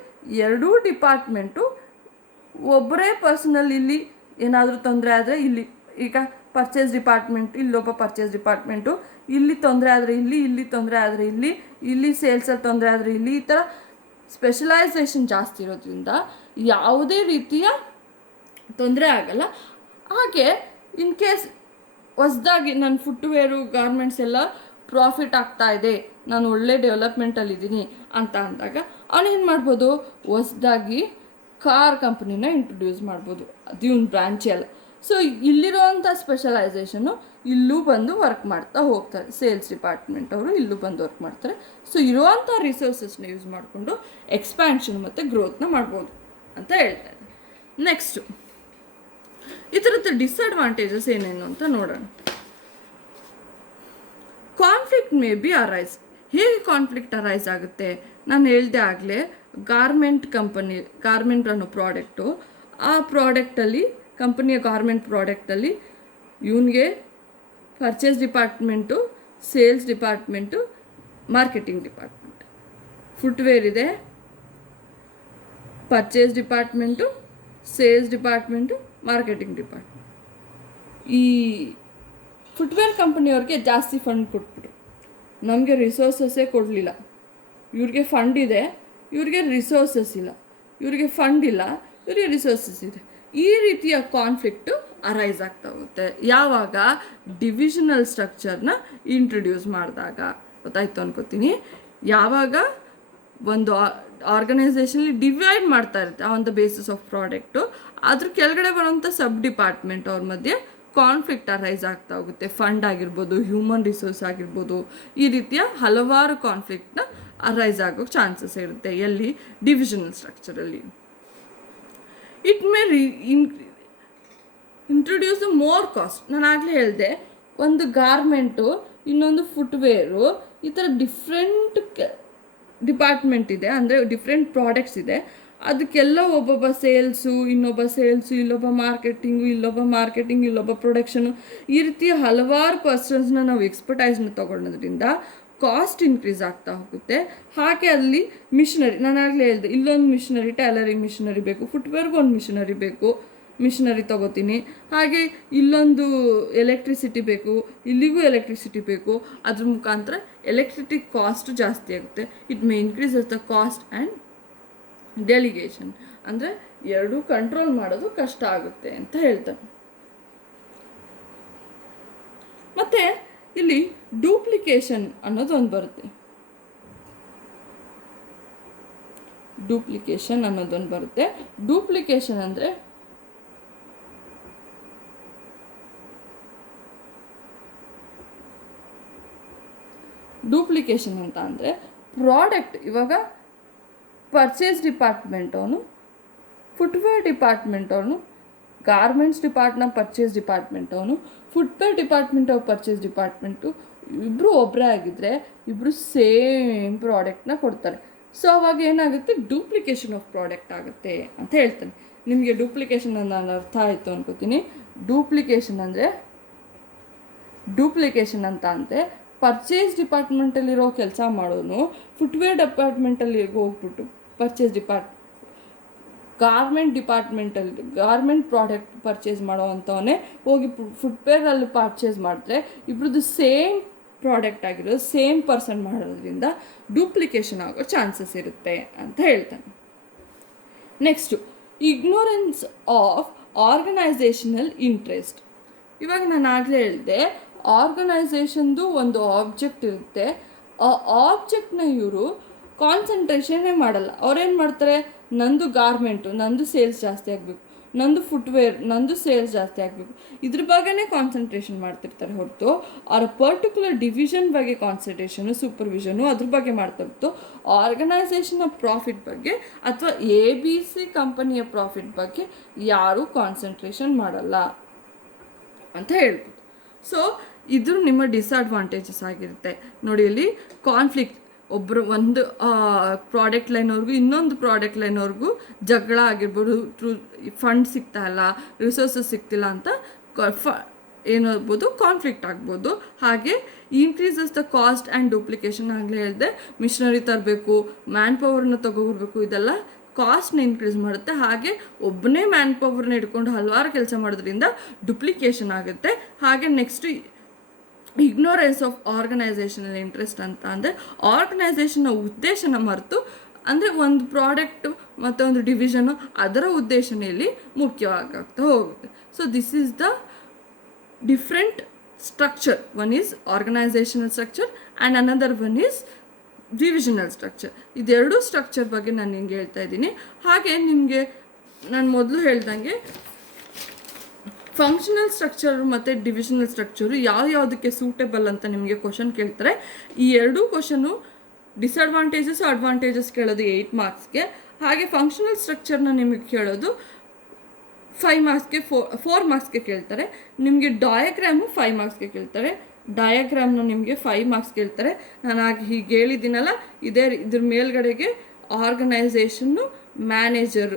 ಎರಡೂ ಡಿಪಾರ್ಟ್ಮೆಂಟು ಒಬ್ಬರೇ ಪರ್ಸನಲ್ ಇಲ್ಲಿ ಏನಾದರೂ ತೊಂದರೆ ಆದರೆ ಇಲ್ಲಿ, ಈಗ ಪರ್ಚೇಸ್ ಡಿಪಾರ್ಟ್ಮೆಂಟ್, ಇಲ್ಲೊಬ್ಬ ಪರ್ಚೇಸ್ ಡಿಪಾರ್ಟ್ಮೆಂಟು, ಇಲ್ಲಿ ತೊಂದರೆ ಆದರೆ ಇಲ್ಲಿ ತೊಂದರೆ ಆದರೆ ಇಲ್ಲಿ ಸೇಲ್ಸಲ್ಲಿ ತೊಂದರೆ ಆದರೆ ಇಲ್ಲಿ, ಈ ಥರ ಸ್ಪೆಷಲೈಸೇಷನ್ ಜಾಸ್ತಿ ಇರೋದ್ರಿಂದ ಯಾವುದೇ ರೀತಿಯ ತೊಂದರೆ ಆಗಲ್ಲ. ಹಾಗೆ ಇನ್ ಕೇಸ್ ಹೊಸ್ದಾಗಿ ನನ್ನ ಫುಟ್ವೇರು ಗಾರ್ಮೆಂಟ್ಸ್ ಎಲ್ಲ ಪ್ರಾಫಿಟ್ ಆಗ್ತಾ ಇದೆ, ನಾನು ಒಳ್ಳೆ ಡೆವಲಪ್ಮೆಂಟಲ್ಲಿದ್ದೀನಿ ಅಂತ ಅಂದಾಗ ಅವನೇನು ಮಾಡ್ಬೋದು, ಹೊಸ್ದಾಗಿ ಕಾರ್ ಕಂಪ್ನಿನ ಇಂಟ್ರೊಡ್ಯೂಸ್ ಮಾಡ್ಬೋದು, ಅದು ಇವನ್ ಬ್ರ್ಯಾಂಚೆಲ್ಲ. ಸೊ ಇಲ್ಲಿರೋವಂಥ ಸ್ಪೆಷಲೈಸೇಷನ್ನು ಇಲ್ಲೂ ಬಂದು ವರ್ಕ್ ಮಾಡ್ತಾ ಹೋಗ್ತಾರೆ. ಸೇಲ್ಸ್ ಡಿಪಾರ್ಟ್ಮೆಂಟ್ ಅವರು ಇಲ್ಲೂ ಬಂದು ವರ್ಕ್ ಮಾಡ್ತಾರೆ. ಸೊ ಇರುವಂಥ ರಿಸೋರ್ಸಸ್ನ ಯೂಸ್ ಮಾಡಿಕೊಂಡು ಎಕ್ಸ್ಪ್ಯಾನ್ಷನ್ ಮತ್ತು ಗ್ರೋತ್ನ ಮಾಡ್ಬೋದು ಅಂತ ಹೇಳ್ತಾರೆ. ನೆಕ್ಸ್ಟು ಇದರದ್ದು ಡಿಸ್ಅಡ್ವಾಂಟೇಜಸ್ ಏನೇನು ಅಂತ ನೋಡೋಣ. Conflict may be arise. ಹೇಗೆ ಕಾನ್ಫ್ಲಿಕ್ಟ್ ಅರೈಸ್ ಆಗುತ್ತೆ? ನಾನು ಹೇಳಿದೆ ಆಗಲೇ, ಗಾರ್ಮೆಂಟ್ ಅನ್ನೋ ಪ್ರಾಡಕ್ಟು, ಆ ಪ್ರಾಡಕ್ಟಲ್ಲಿ, ಕಂಪನಿಯ ಗಾರ್ಮೆಂಟ್ ಪ್ರಾಡಕ್ಟಲ್ಲಿ ಇವನಿಗೆ purchase department, sales department, marketing department. Footwear ಇದೆ, purchase department, sales department, marketing department. ಈ ಫುಟ್ವೇರ್ ಕಂಪನಿಯವ್ರಿಗೆ ಜಾಸ್ತಿ ಫಂಡ್ ಕೊಟ್ಬಿಟ್ರು, ನಮಗೆ ರಿಸೋರ್ಸಸ್ಸೇ ಕೊಡಲಿಲ್ಲ. ಇವ್ರಿಗೆ ಫಂಡ್ ಇದೆ, ಇವ್ರಿಗೆ ರಿಸೋರ್ಸಸ್ ಇಲ್ಲ, ಇವ್ರಿಗೆ ಫಂಡ್ ಇಲ್ಲ, ಇವ್ರಿಗೆ ರಿಸೋರ್ಸಸ್ ಇದೆ. ಈ ರೀತಿಯ ಕಾನ್ಫ್ಲಿಕ್ಟು ಅರೈಸ್ ಆಗ್ತಾ ಹೋಗುತ್ತೆ ಯಾವಾಗ ಡಿವಿಷನಲ್ ಸ್ಟ್ರಕ್ಚರ್ನ ಇಂಟ್ರೊಡ್ಯೂಸ್ ಮಾಡಿದಾಗ. ಗೊತ್ತಾಯ್ತು ಅನ್ಕೋತೀನಿ. ಯಾವಾಗ ಒಂದು ಆರ್ಗನೈಸೇಷನಲ್ಲಿ ಡಿವೈಡ್ ಮಾಡ್ತಾ ಇರುತ್ತೆ on the basis of product, ಅದ್ರ ಕೆಳಗಡೆ ಬರೋಂಥ ಸಬ್ ಡಿಪಾರ್ಟ್ಮೆಂಟ್ ಅವ್ರ ಮಧ್ಯೆ ಕಾನ್ಫ್ಲಿಕ್ಟ್ ಅರೈಸ್ ಆಗ್ತಾ ಹೋಗುತ್ತೆ. ಫಂಡ್ ಆಗಿರ್ಬೋದು, ಹ್ಯೂಮನ್ ರಿಸೋರ್ಸ್ ಆಗಿರ್ಬೋದು, ಈ ರೀತಿಯ ಹಲವಾರು ಕಾನ್ಫ್ಲಿಕ್ಟ್ನ ಅರೈಸ್ ಆಗೋಕ್ಕೆ ಚಾನ್ಸಸ್ ಇರುತ್ತೆ. ಎಲ್ಲಿ? ಡಿವಿಷನಲ್ ಸ್ಟ್ರಕ್ಚರಲ್ಲಿ. It may introduce more cost. ನಾನು ಆಗಲೇ ಹೇಳಿದೆ, ಒಂದು ಗಾರ್ಮೆಂಟು, ಇನ್ನೊಂದು ಫುಟ್ವೇರು, ಈ ಥರ ಡಿಫ್ರೆಂಟ್ ಡಿಪಾರ್ಟ್ಮೆಂಟ್ ಇದೆ, ಅಂದರೆ ಡಿಫ್ರೆಂಟ್ ಪ್ರಾಡಕ್ಟ್ಸ್ ಇದೆ. ಅದಕ್ಕೆಲ್ಲ ಒಬ್ಬೊಬ್ಬ ಸೇಲ್ಸು, ಇಲ್ಲೊಬ್ಬ ಮಾರ್ಕೆಟಿಂಗು, ಇಲ್ಲೊಬ್ಬ ಪ್ರೊಡಕ್ಷನು, ಈ ರೀತಿಯ ಹಲವಾರು ಪರ್ಸನ್ಸ್ನ ನಾವು ಎಕ್ಸ್ಪರ್ಟೈಸ್ನ ತೊಗೊಳೋದ್ರಿಂದ ಕಾಸ್ಟ್ ಇನ್ಕ್ರೀಸ್ ಆಗ್ತಾ ಹೋಗುತ್ತೆ. ಹಾಗೆ ಅಲ್ಲಿ ಮಿಷನರಿ, ನಾನು ಆಗಲೇ ಹೇಳಿದೆ, ಇಲ್ಲೊಂದು ಮಿಷನರಿ, ಟೈಲರಿಂಗ್ ಮಿಷನರಿ ಬೇಕು, ಫುಟ್ವೇರ್ಗೆ ಒಂದು ಮಿಷನರಿ ಬೇಕು, ಮಿಷನರಿ ತೊಗೋತೀನಿ. ಹಾಗೆ ಇಲ್ಲೊಂದು ಎಲೆಕ್ಟ್ರಿಸಿಟಿ ಬೇಕು, ಇಲ್ಲಿಗೂ ಎಲೆಕ್ಟ್ರಿಸಿಟಿ ಬೇಕು. ಅದ್ರ ಮುಖಾಂತರ ಎಲೆಕ್ಟ್ರಿಸಿಟಿ ಕಾಸ್ಟ್ ಜಾಸ್ತಿ ಆಗುತ್ತೆ. It may increase the cost and delegation, ಅಂದರೆ ಎರಡೂ ಕಂಟ್ರೋಲ್ ಮಾಡೋದು ಕಷ್ಟ ಆಗುತ್ತೆ ಅಂತ ಹೇಳ್ತಾನೆ. ಮತ್ತು ಇಲ್ಲಿ ಡೂಪ್ಲಿಕೇಶನ್ ಅನ್ನೋದೊಂದು ಬರುತ್ತೆ. ಡೂಪ್ಲಿಕೇಶನ್ ಅಂದರೆ ಡೂಪ್ಲಿಕೇಶನ್ ಅಂತ ಅಂದರೆ ಪ್ರಾಡಕ್ಟ್, ಇವಾಗ ಪರ್ಚೇಸ್ ಡಿಪಾರ್ಟ್ಮೆಂಟ್ ಅವನು, ಫುಟ್ವೇರ್ ಡಿಪಾರ್ಟ್ಮೆಂಟ್ ಅವನು, ಗಾರ್ಮೆಂಟ್ಸ್ ಡಿಪಾರ್ಟ್ಮೆಂಟ್ ಪರ್ಚೇಸ್ ಡಿಪಾರ್ಟ್ಮೆಂಟ್ ಅವನು, footwear department of purchase department, ಇಬ್ಬರು ಒಬ್ಬರೇ ಆಗಿದ್ದರೆ ಇಬ್ಬರು ಸೇಮ್ ಪ್ರಾಡಕ್ಟ್ನ ಕೊಡ್ತಾರೆ. ಸೊ ಅವಾಗ ಏನಾಗುತ್ತೆ, ಡೂಪ್ಲಿಕೇಶನ್ ಆಫ್ ಪ್ರಾಡಕ್ಟ್ ಆಗುತ್ತೆ ಅಂತ ಹೇಳ್ತಾನೆ. ನಿಮಗೆ ಡೂಪ್ಲಿಕೇಶನ್ ನಾನು ಅರ್ಥ ಆಯಿತು ಅನ್ಕೋತೀನಿ. ಡೂಪ್ಲಿಕೇಶನ್ ಅಂತ ಅಂದರೆ ಪರ್ಚೇಸ್ ಡಿಪಾರ್ಟ್ಮೆಂಟಲ್ಲಿರೋ ಕೆಲಸ ಮಾಡೋನು ಫುಟ್ವೇರ್ ಡಿಪಾರ್ಟ್ಮೆಂಟಲ್ಲಿ ಹೋಗ್ಬಿಟ್ಟು ಗಾರ್ಮೆಂಟ್ ಪ್ರಾಡಕ್ಟ್ ಪರ್ಚೇಸ್ ಮಾಡೋ ಅಂಥವನ್ನೇ ಹೋಗಿ ಫುಟ್ವೇರಲ್ಲಿ ಪರ್ಚೇಸ್ ಮಾಡಿದ್ರೆ ಇಬ್ಬರದ್ದು ಸೇಮ್ ಪ್ರಾಡಕ್ಟ್ ಆಗಿರೋದು ಸೇಮ್ ಪರ್ಸನ್ ಮಾಡೋದ್ರಿಂದ ಡೂಪ್ಲಿಕೇಶನ್ ಆಗೋ ಚಾನ್ಸಸ್ ಇರುತ್ತೆ ಅಂತ ಹೇಳ್ತಾನೆ. Next ignorance of organisational interest. ಇವಾಗ ನಾನು ಆಗಲೇ ಹೇಳಿದೆ, ಆರ್ಗನೈಸೇಷನ್ದು ಒಂದು ಆಬ್ಜೆಕ್ಟ್ ಇರುತ್ತೆ, ಆ ಆಬ್ಜೆಕ್ಟ್ನ ಇವರು ಕಾನ್ಸಂಟ್ರೇಷನ್ನೇ ಮಾಡಲ್ಲ. ಅವ್ರೇನು ಮಾಡ್ತಾರೆ, ನಂದು ಗಾರ್ಮೆಂಟು, ನಂದು ಸೇಲ್ಸ್ ಜಾಸ್ತಿ ಆಗಬೇಕು, ನಂದು ಫುಟ್ವೇರ್, ನಂದು ಸೇಲ್ಸ್ ಜಾಸ್ತಿ ಆಗಬೇಕು, ಇದ್ರ ಬಗ್ಗೆನೇ ಕಾನ್ಸಂಟ್ರೇಷನ್ ಮಾಡ್ತಿರ್ತಾರೆ ಹೊರತು ಅವ್ರ ಪರ್ಟಿಕ್ಯುಲರ್ ಡಿವಿಷನ್ ಬಗ್ಗೆ ಕಾನ್ಸಂಟ್ರೇಷನು, ಸೂಪರ್ವಿಷನು ಅದ್ರ ಬಗ್ಗೆ ಮಾಡ್ತಾ ಹೊರತು ಆರ್ಗನೈಸೇಷನ್ನ ಪ್ರಾಫಿಟ್ ಬಗ್ಗೆ ಅಥವಾ ABC ಕಂಪನಿಯ ಪ್ರಾಫಿಟ್ ಬಗ್ಗೆ ಯಾರೂ ಕಾನ್ಸಂಟ್ರೇಷನ್ ಮಾಡಲ್ಲ ಅಂತ ಹೇಳ್ಬೋದು. ಸೊ ಇದು ನಿಮ್ಮ ಡಿಸ್ಅಡ್ವಾಂಟೇಜಸ್ ಆಗಿರುತ್ತೆ. ನೋಡಿ ಇಲ್ಲಿ ಕಾನ್ಫ್ಲಿಕ್ಟ್, ಒಬ್ಬರು ಒಂದು ಪ್ರಾಡಕ್ಟ್ ಲೈನ್ವರೆಗೂ ಇನ್ನೊಂದು ಪ್ರಾಡಕ್ಟ್ ಲೈನ್ವರೆಗೂ ಜಗಳ ಆಗಿರ್ಬೋದು, ಫಂಡ್ ಸಿಗ್ತಾ ಇಲ್ಲ, ರಿಸೋರ್ಸಸ್ ಸಿಗ್ತಿಲ್ಲ ಅಂತ ಏನಾಗ್ಬೋದು, ಕಾನ್ಫ್ಲಿಕ್ಟ್ ಆಗ್ಬೋದು. ಹಾಗೆ increases the cost and duplication, ಆಗಲೇ ಹೇಳಿದೆ, ಮಿಷನರಿ ತರಬೇಕು, ಮ್ಯಾನ್ ಪವರ್ನ ತಗೋಬರ್ಬೇಕು, ಇದೆಲ್ಲ ಕಾಸ್ಟ್ನ ಇನ್ಕ್ರೀಸ್ ಮಾಡುತ್ತೆ. ಹಾಗೆ ಒಬ್ಬನೇ ಮ್ಯಾನ್ ಪವರ್ನ ಹಿಡ್ಕೊಂಡು ಹಲವಾರು ಕೆಲಸ ಮಾಡೋದ್ರಿಂದ ಡುಪ್ಲಿಕೇಶನ್ ಆಗುತ್ತೆ. ಹಾಗೆ next ignorance of organisational interest ಅಂತ ಅಂದರೆ ಆರ್ಗನೈಸೇಷನ್ನ ಉದ್ದೇಶನ ಮರೆತು, ಅಂದರೆ ಒಂದು ಪ್ರಾಡಕ್ಟು ಮತ್ತು ಒಂದು ಡಿವಿಷನು ಅದರ ಉದ್ದೇಶನೇ ಇಲ್ಲಿ ಮುಖ್ಯವಾಗ್ತಾ ಹೋಗುತ್ತೆ. So this is the different structure. One is organisational structure and another one is divisional structure. ಇದೆರಡು ಸ್ಟ್ರಕ್ಚರ್ ಬಗ್ಗೆ ನಾನು ನಿಮ್ಗೆ ಹೇಳ್ತಾ ಇದ್ದೀನಿ. ಹಾಗೆ ನಿಮಗೆ ನಾನು ಮೊದಲು ಹೇಳ್ದಂಗೆ ಫಂಕ್ಷನಲ್ ಸ್ಟ್ರಕ್ಚರು ಮತ್ತು ಡಿವಿಷನಲ್ ಸ್ಟ್ರಕ್ಚರು ಯಾವುದಕ್ಕೆ ಸೂಟೇಬಲ್ ಅಂತ ನಿಮಗೆ ಕ್ವಶನ್ ಕೇಳ್ತಾರೆ. ಈ ಎರಡೂ ಕ್ವಶನು ಡಿಸ್ಅಡ್ವಾಂಟೇಜಸ್ ಅಡ್ವಾಂಟೇಜಸ್ ಕೇಳೋದು 8 ಮಾರ್ಕ್ಸ್ಗೆ. ಹಾಗೆ ಫಂಕ್ಷನಲ್ ಸ್ಟ್ರಕ್ಚರ್ನ ನಿಮಗೆ ಕೇಳೋದು 5 ಮಾರ್ಕ್ಸ್ಗೆ, 4 ಮಾರ್ಕ್ಸ್ಗೆ ಕೇಳ್ತಾರೆ. ನಿಮಗೆ ಡಯಾಗ್ರಾಮು 5 ಮಾರ್ಕ್ಸ್ಗೆ ಕೇಳ್ತಾರೆ. ಡಯಾಗ್ರಾಮ್ನ ನಿಮಗೆ 5 ಮಾರ್ಕ್ಸ್ ಕೇಳ್ತಾರೆ. ನಾನು ಆಗ ಹೀಗೆ ಹೇಳಿದ್ದೀನಲ್ಲ, ಇದ್ರ ಮೇಲ್ಗಡೆಗೆ ಆರ್ಗನೈಸೇಷನ್ನು ಮ್ಯಾನೇಜರ್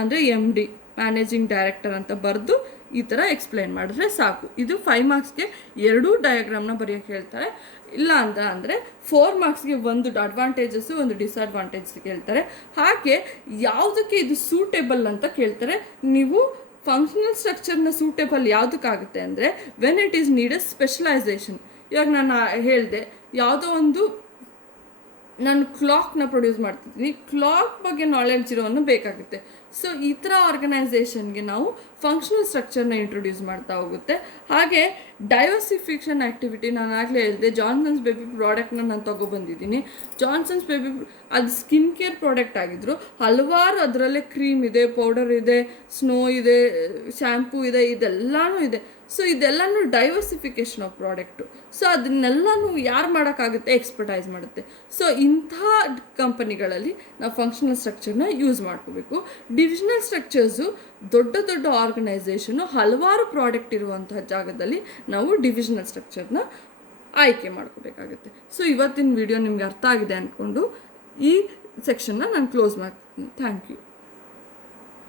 ಅಂದರೆ MD, ಮ್ಯಾನೇಜಿಂಗ್ ಡೈರೆಕ್ಟರ್ ಅಂತ ಬರೆದು ಈ ಥರ ಎಕ್ಸ್ಪ್ಲೈನ್ ಮಾಡಿದ್ರೆ ಸಾಕು. ಇದು 5 ಮಾರ್ಕ್ಸ್ಗೆ ಎರಡೂ ಡಯಾಗ್ರಾಮ್ನ ಬರೆಯೋಕ್ಕೆ ಹೇಳ್ತಾರೆ. ಇಲ್ಲ ಅಂತ ಅಂದರೆ 4 ಮಾರ್ಕ್ಸ್ಗೆ ಒಂದು ಅಡ್ವಾಂಟೇಜಸ್ಸು ಒಂದು ಡಿಸ್ಅಡ್ವಾಂಟೇಜಸ್ ಕೇಳ್ತಾರೆ. ಹಾಗೆ ಯಾವುದಕ್ಕೆ ಇದು ಸೂಟೇಬಲ್ ಅಂತ ಕೇಳ್ತಾರೆ. ನೀವು ಫಂಕ್ಷನಲ್ ಸ್ಟ್ರಕ್ಚರ್ನ ಸೂಟೇಬಲ್ ಯಾವುದಕ್ಕಾಗುತ್ತೆ ಅಂದರೆ when it is need A specialisation. ಇವಾಗ ನಾನು ಹೇಳಿದೆ, ಯಾವುದೋ ಒಂದು ನಾನು ಕ್ಲಾಕ್ನ ಪ್ರೊಡ್ಯೂಸ್ ಮಾಡ್ತಿದ್ದೀನಿ, ಕ್ಲಾಕ್ ಬಗ್ಗೆ ನಾಲೆಡ್ಜ್ ಇರೋವನ್ನು ಬೇಕಾಗುತ್ತೆ. ಸೊ ಈ ಥರ ಆರ್ಗನೈಸೇಷನ್ಗೆ ನಾವು ಫಂಕ್ಷನಲ್ ಸ್ಟ್ರಕ್ಚರ್ನ ಇಂಟ್ರೊಡ್ಯೂಸ್ ಮಾಡ್ತಾ ಹೋಗುತ್ತೆ. ಹಾಗೆ ಡೈವರ್ಸಿಫಿಕೇಷನ್ ಆ್ಯಕ್ಟಿವಿಟಿ, ನಾನು ಆಗಲೇ ಹೇಳಿದೆ, ಜಾನ್ಸನ್ಸ್ ಬೇಬಿ ಪ್ರಾಡಕ್ಟ್ನ ನಾನು ತೊಗೊಬಂದಿದ್ದೀನಿ. ಜಾನ್ಸನ್ಸ್ ಬೇಬಿ ಅದು ಸ್ಕಿನ್ ಕೇರ್ ಪ್ರಾಡಕ್ಟ್ ಆಗಿದ್ರು, ಹಲವಾರು ಅದರಲ್ಲೇ ಕ್ರೀಮ್ ಇದೆ, ಪೌಡರ್ ಇದೆ, ಸ್ನೋ ಇದೆ, ಶ್ಯಾಂಪೂ ಇದೆ, ಇದೆಲ್ಲನೂ ಇದೆ. ಸೊ ಇದೆಲ್ಲನೂ ಡೈವರ್ಸಿಫಿಕೇಷನ್ ಆಫ್ ಪ್ರಾಡಕ್ಟು. ಸೊ ಅದನ್ನೆಲ್ಲನೂ ಯಾರು ಮಾಡೋಕ್ಕಾಗುತ್ತೆ, ಎಕ್ಸ್ಪರ್ಟೈಸ್ ಮಾಡುತ್ತೆ. ಸೊ ಇಂಥ ಕಂಪನಿಗಳಲ್ಲಿ ನಾವು ಫಂಕ್ಷನಲ್ ಸ್ಟ್ರಕ್ಚರ್ನ ಯೂಸ್ ಮಾಡ್ಕೋಬೇಕು. ಡಿವಿಷನಲ್ ಸ್ಟ್ರಕ್ಚರ್ಸು ದೊಡ್ಡ ದೊಡ್ಡ ಆರ್ಗನೈಸೇಷನು ಹಲವಾರು ಪ್ರಾಡಕ್ಟ್ ಇರುವಂತಹ ಜಾಗದಲ್ಲಿ ನಾವು ಡಿವಿಷನಲ್ ಸ್ಟ್ರಕ್ಚರ್ನ ಆಯ್ಕೆ ಮಾಡ್ಕೋಬೇಕಾಗುತ್ತೆ. ಸೊ ಇವತ್ತಿನ ವಿಡಿಯೋ ನಿಮ್ಗೆ ಅರ್ಥ ಆಗಿದೆ ಅಂದ್ಕೊಂಡು ಈ ಸೆಕ್ಷನ್ನ ನಾನು ಕ್ಲೋಸ್ ಮಾಡ್ತೀನಿ. Thank you.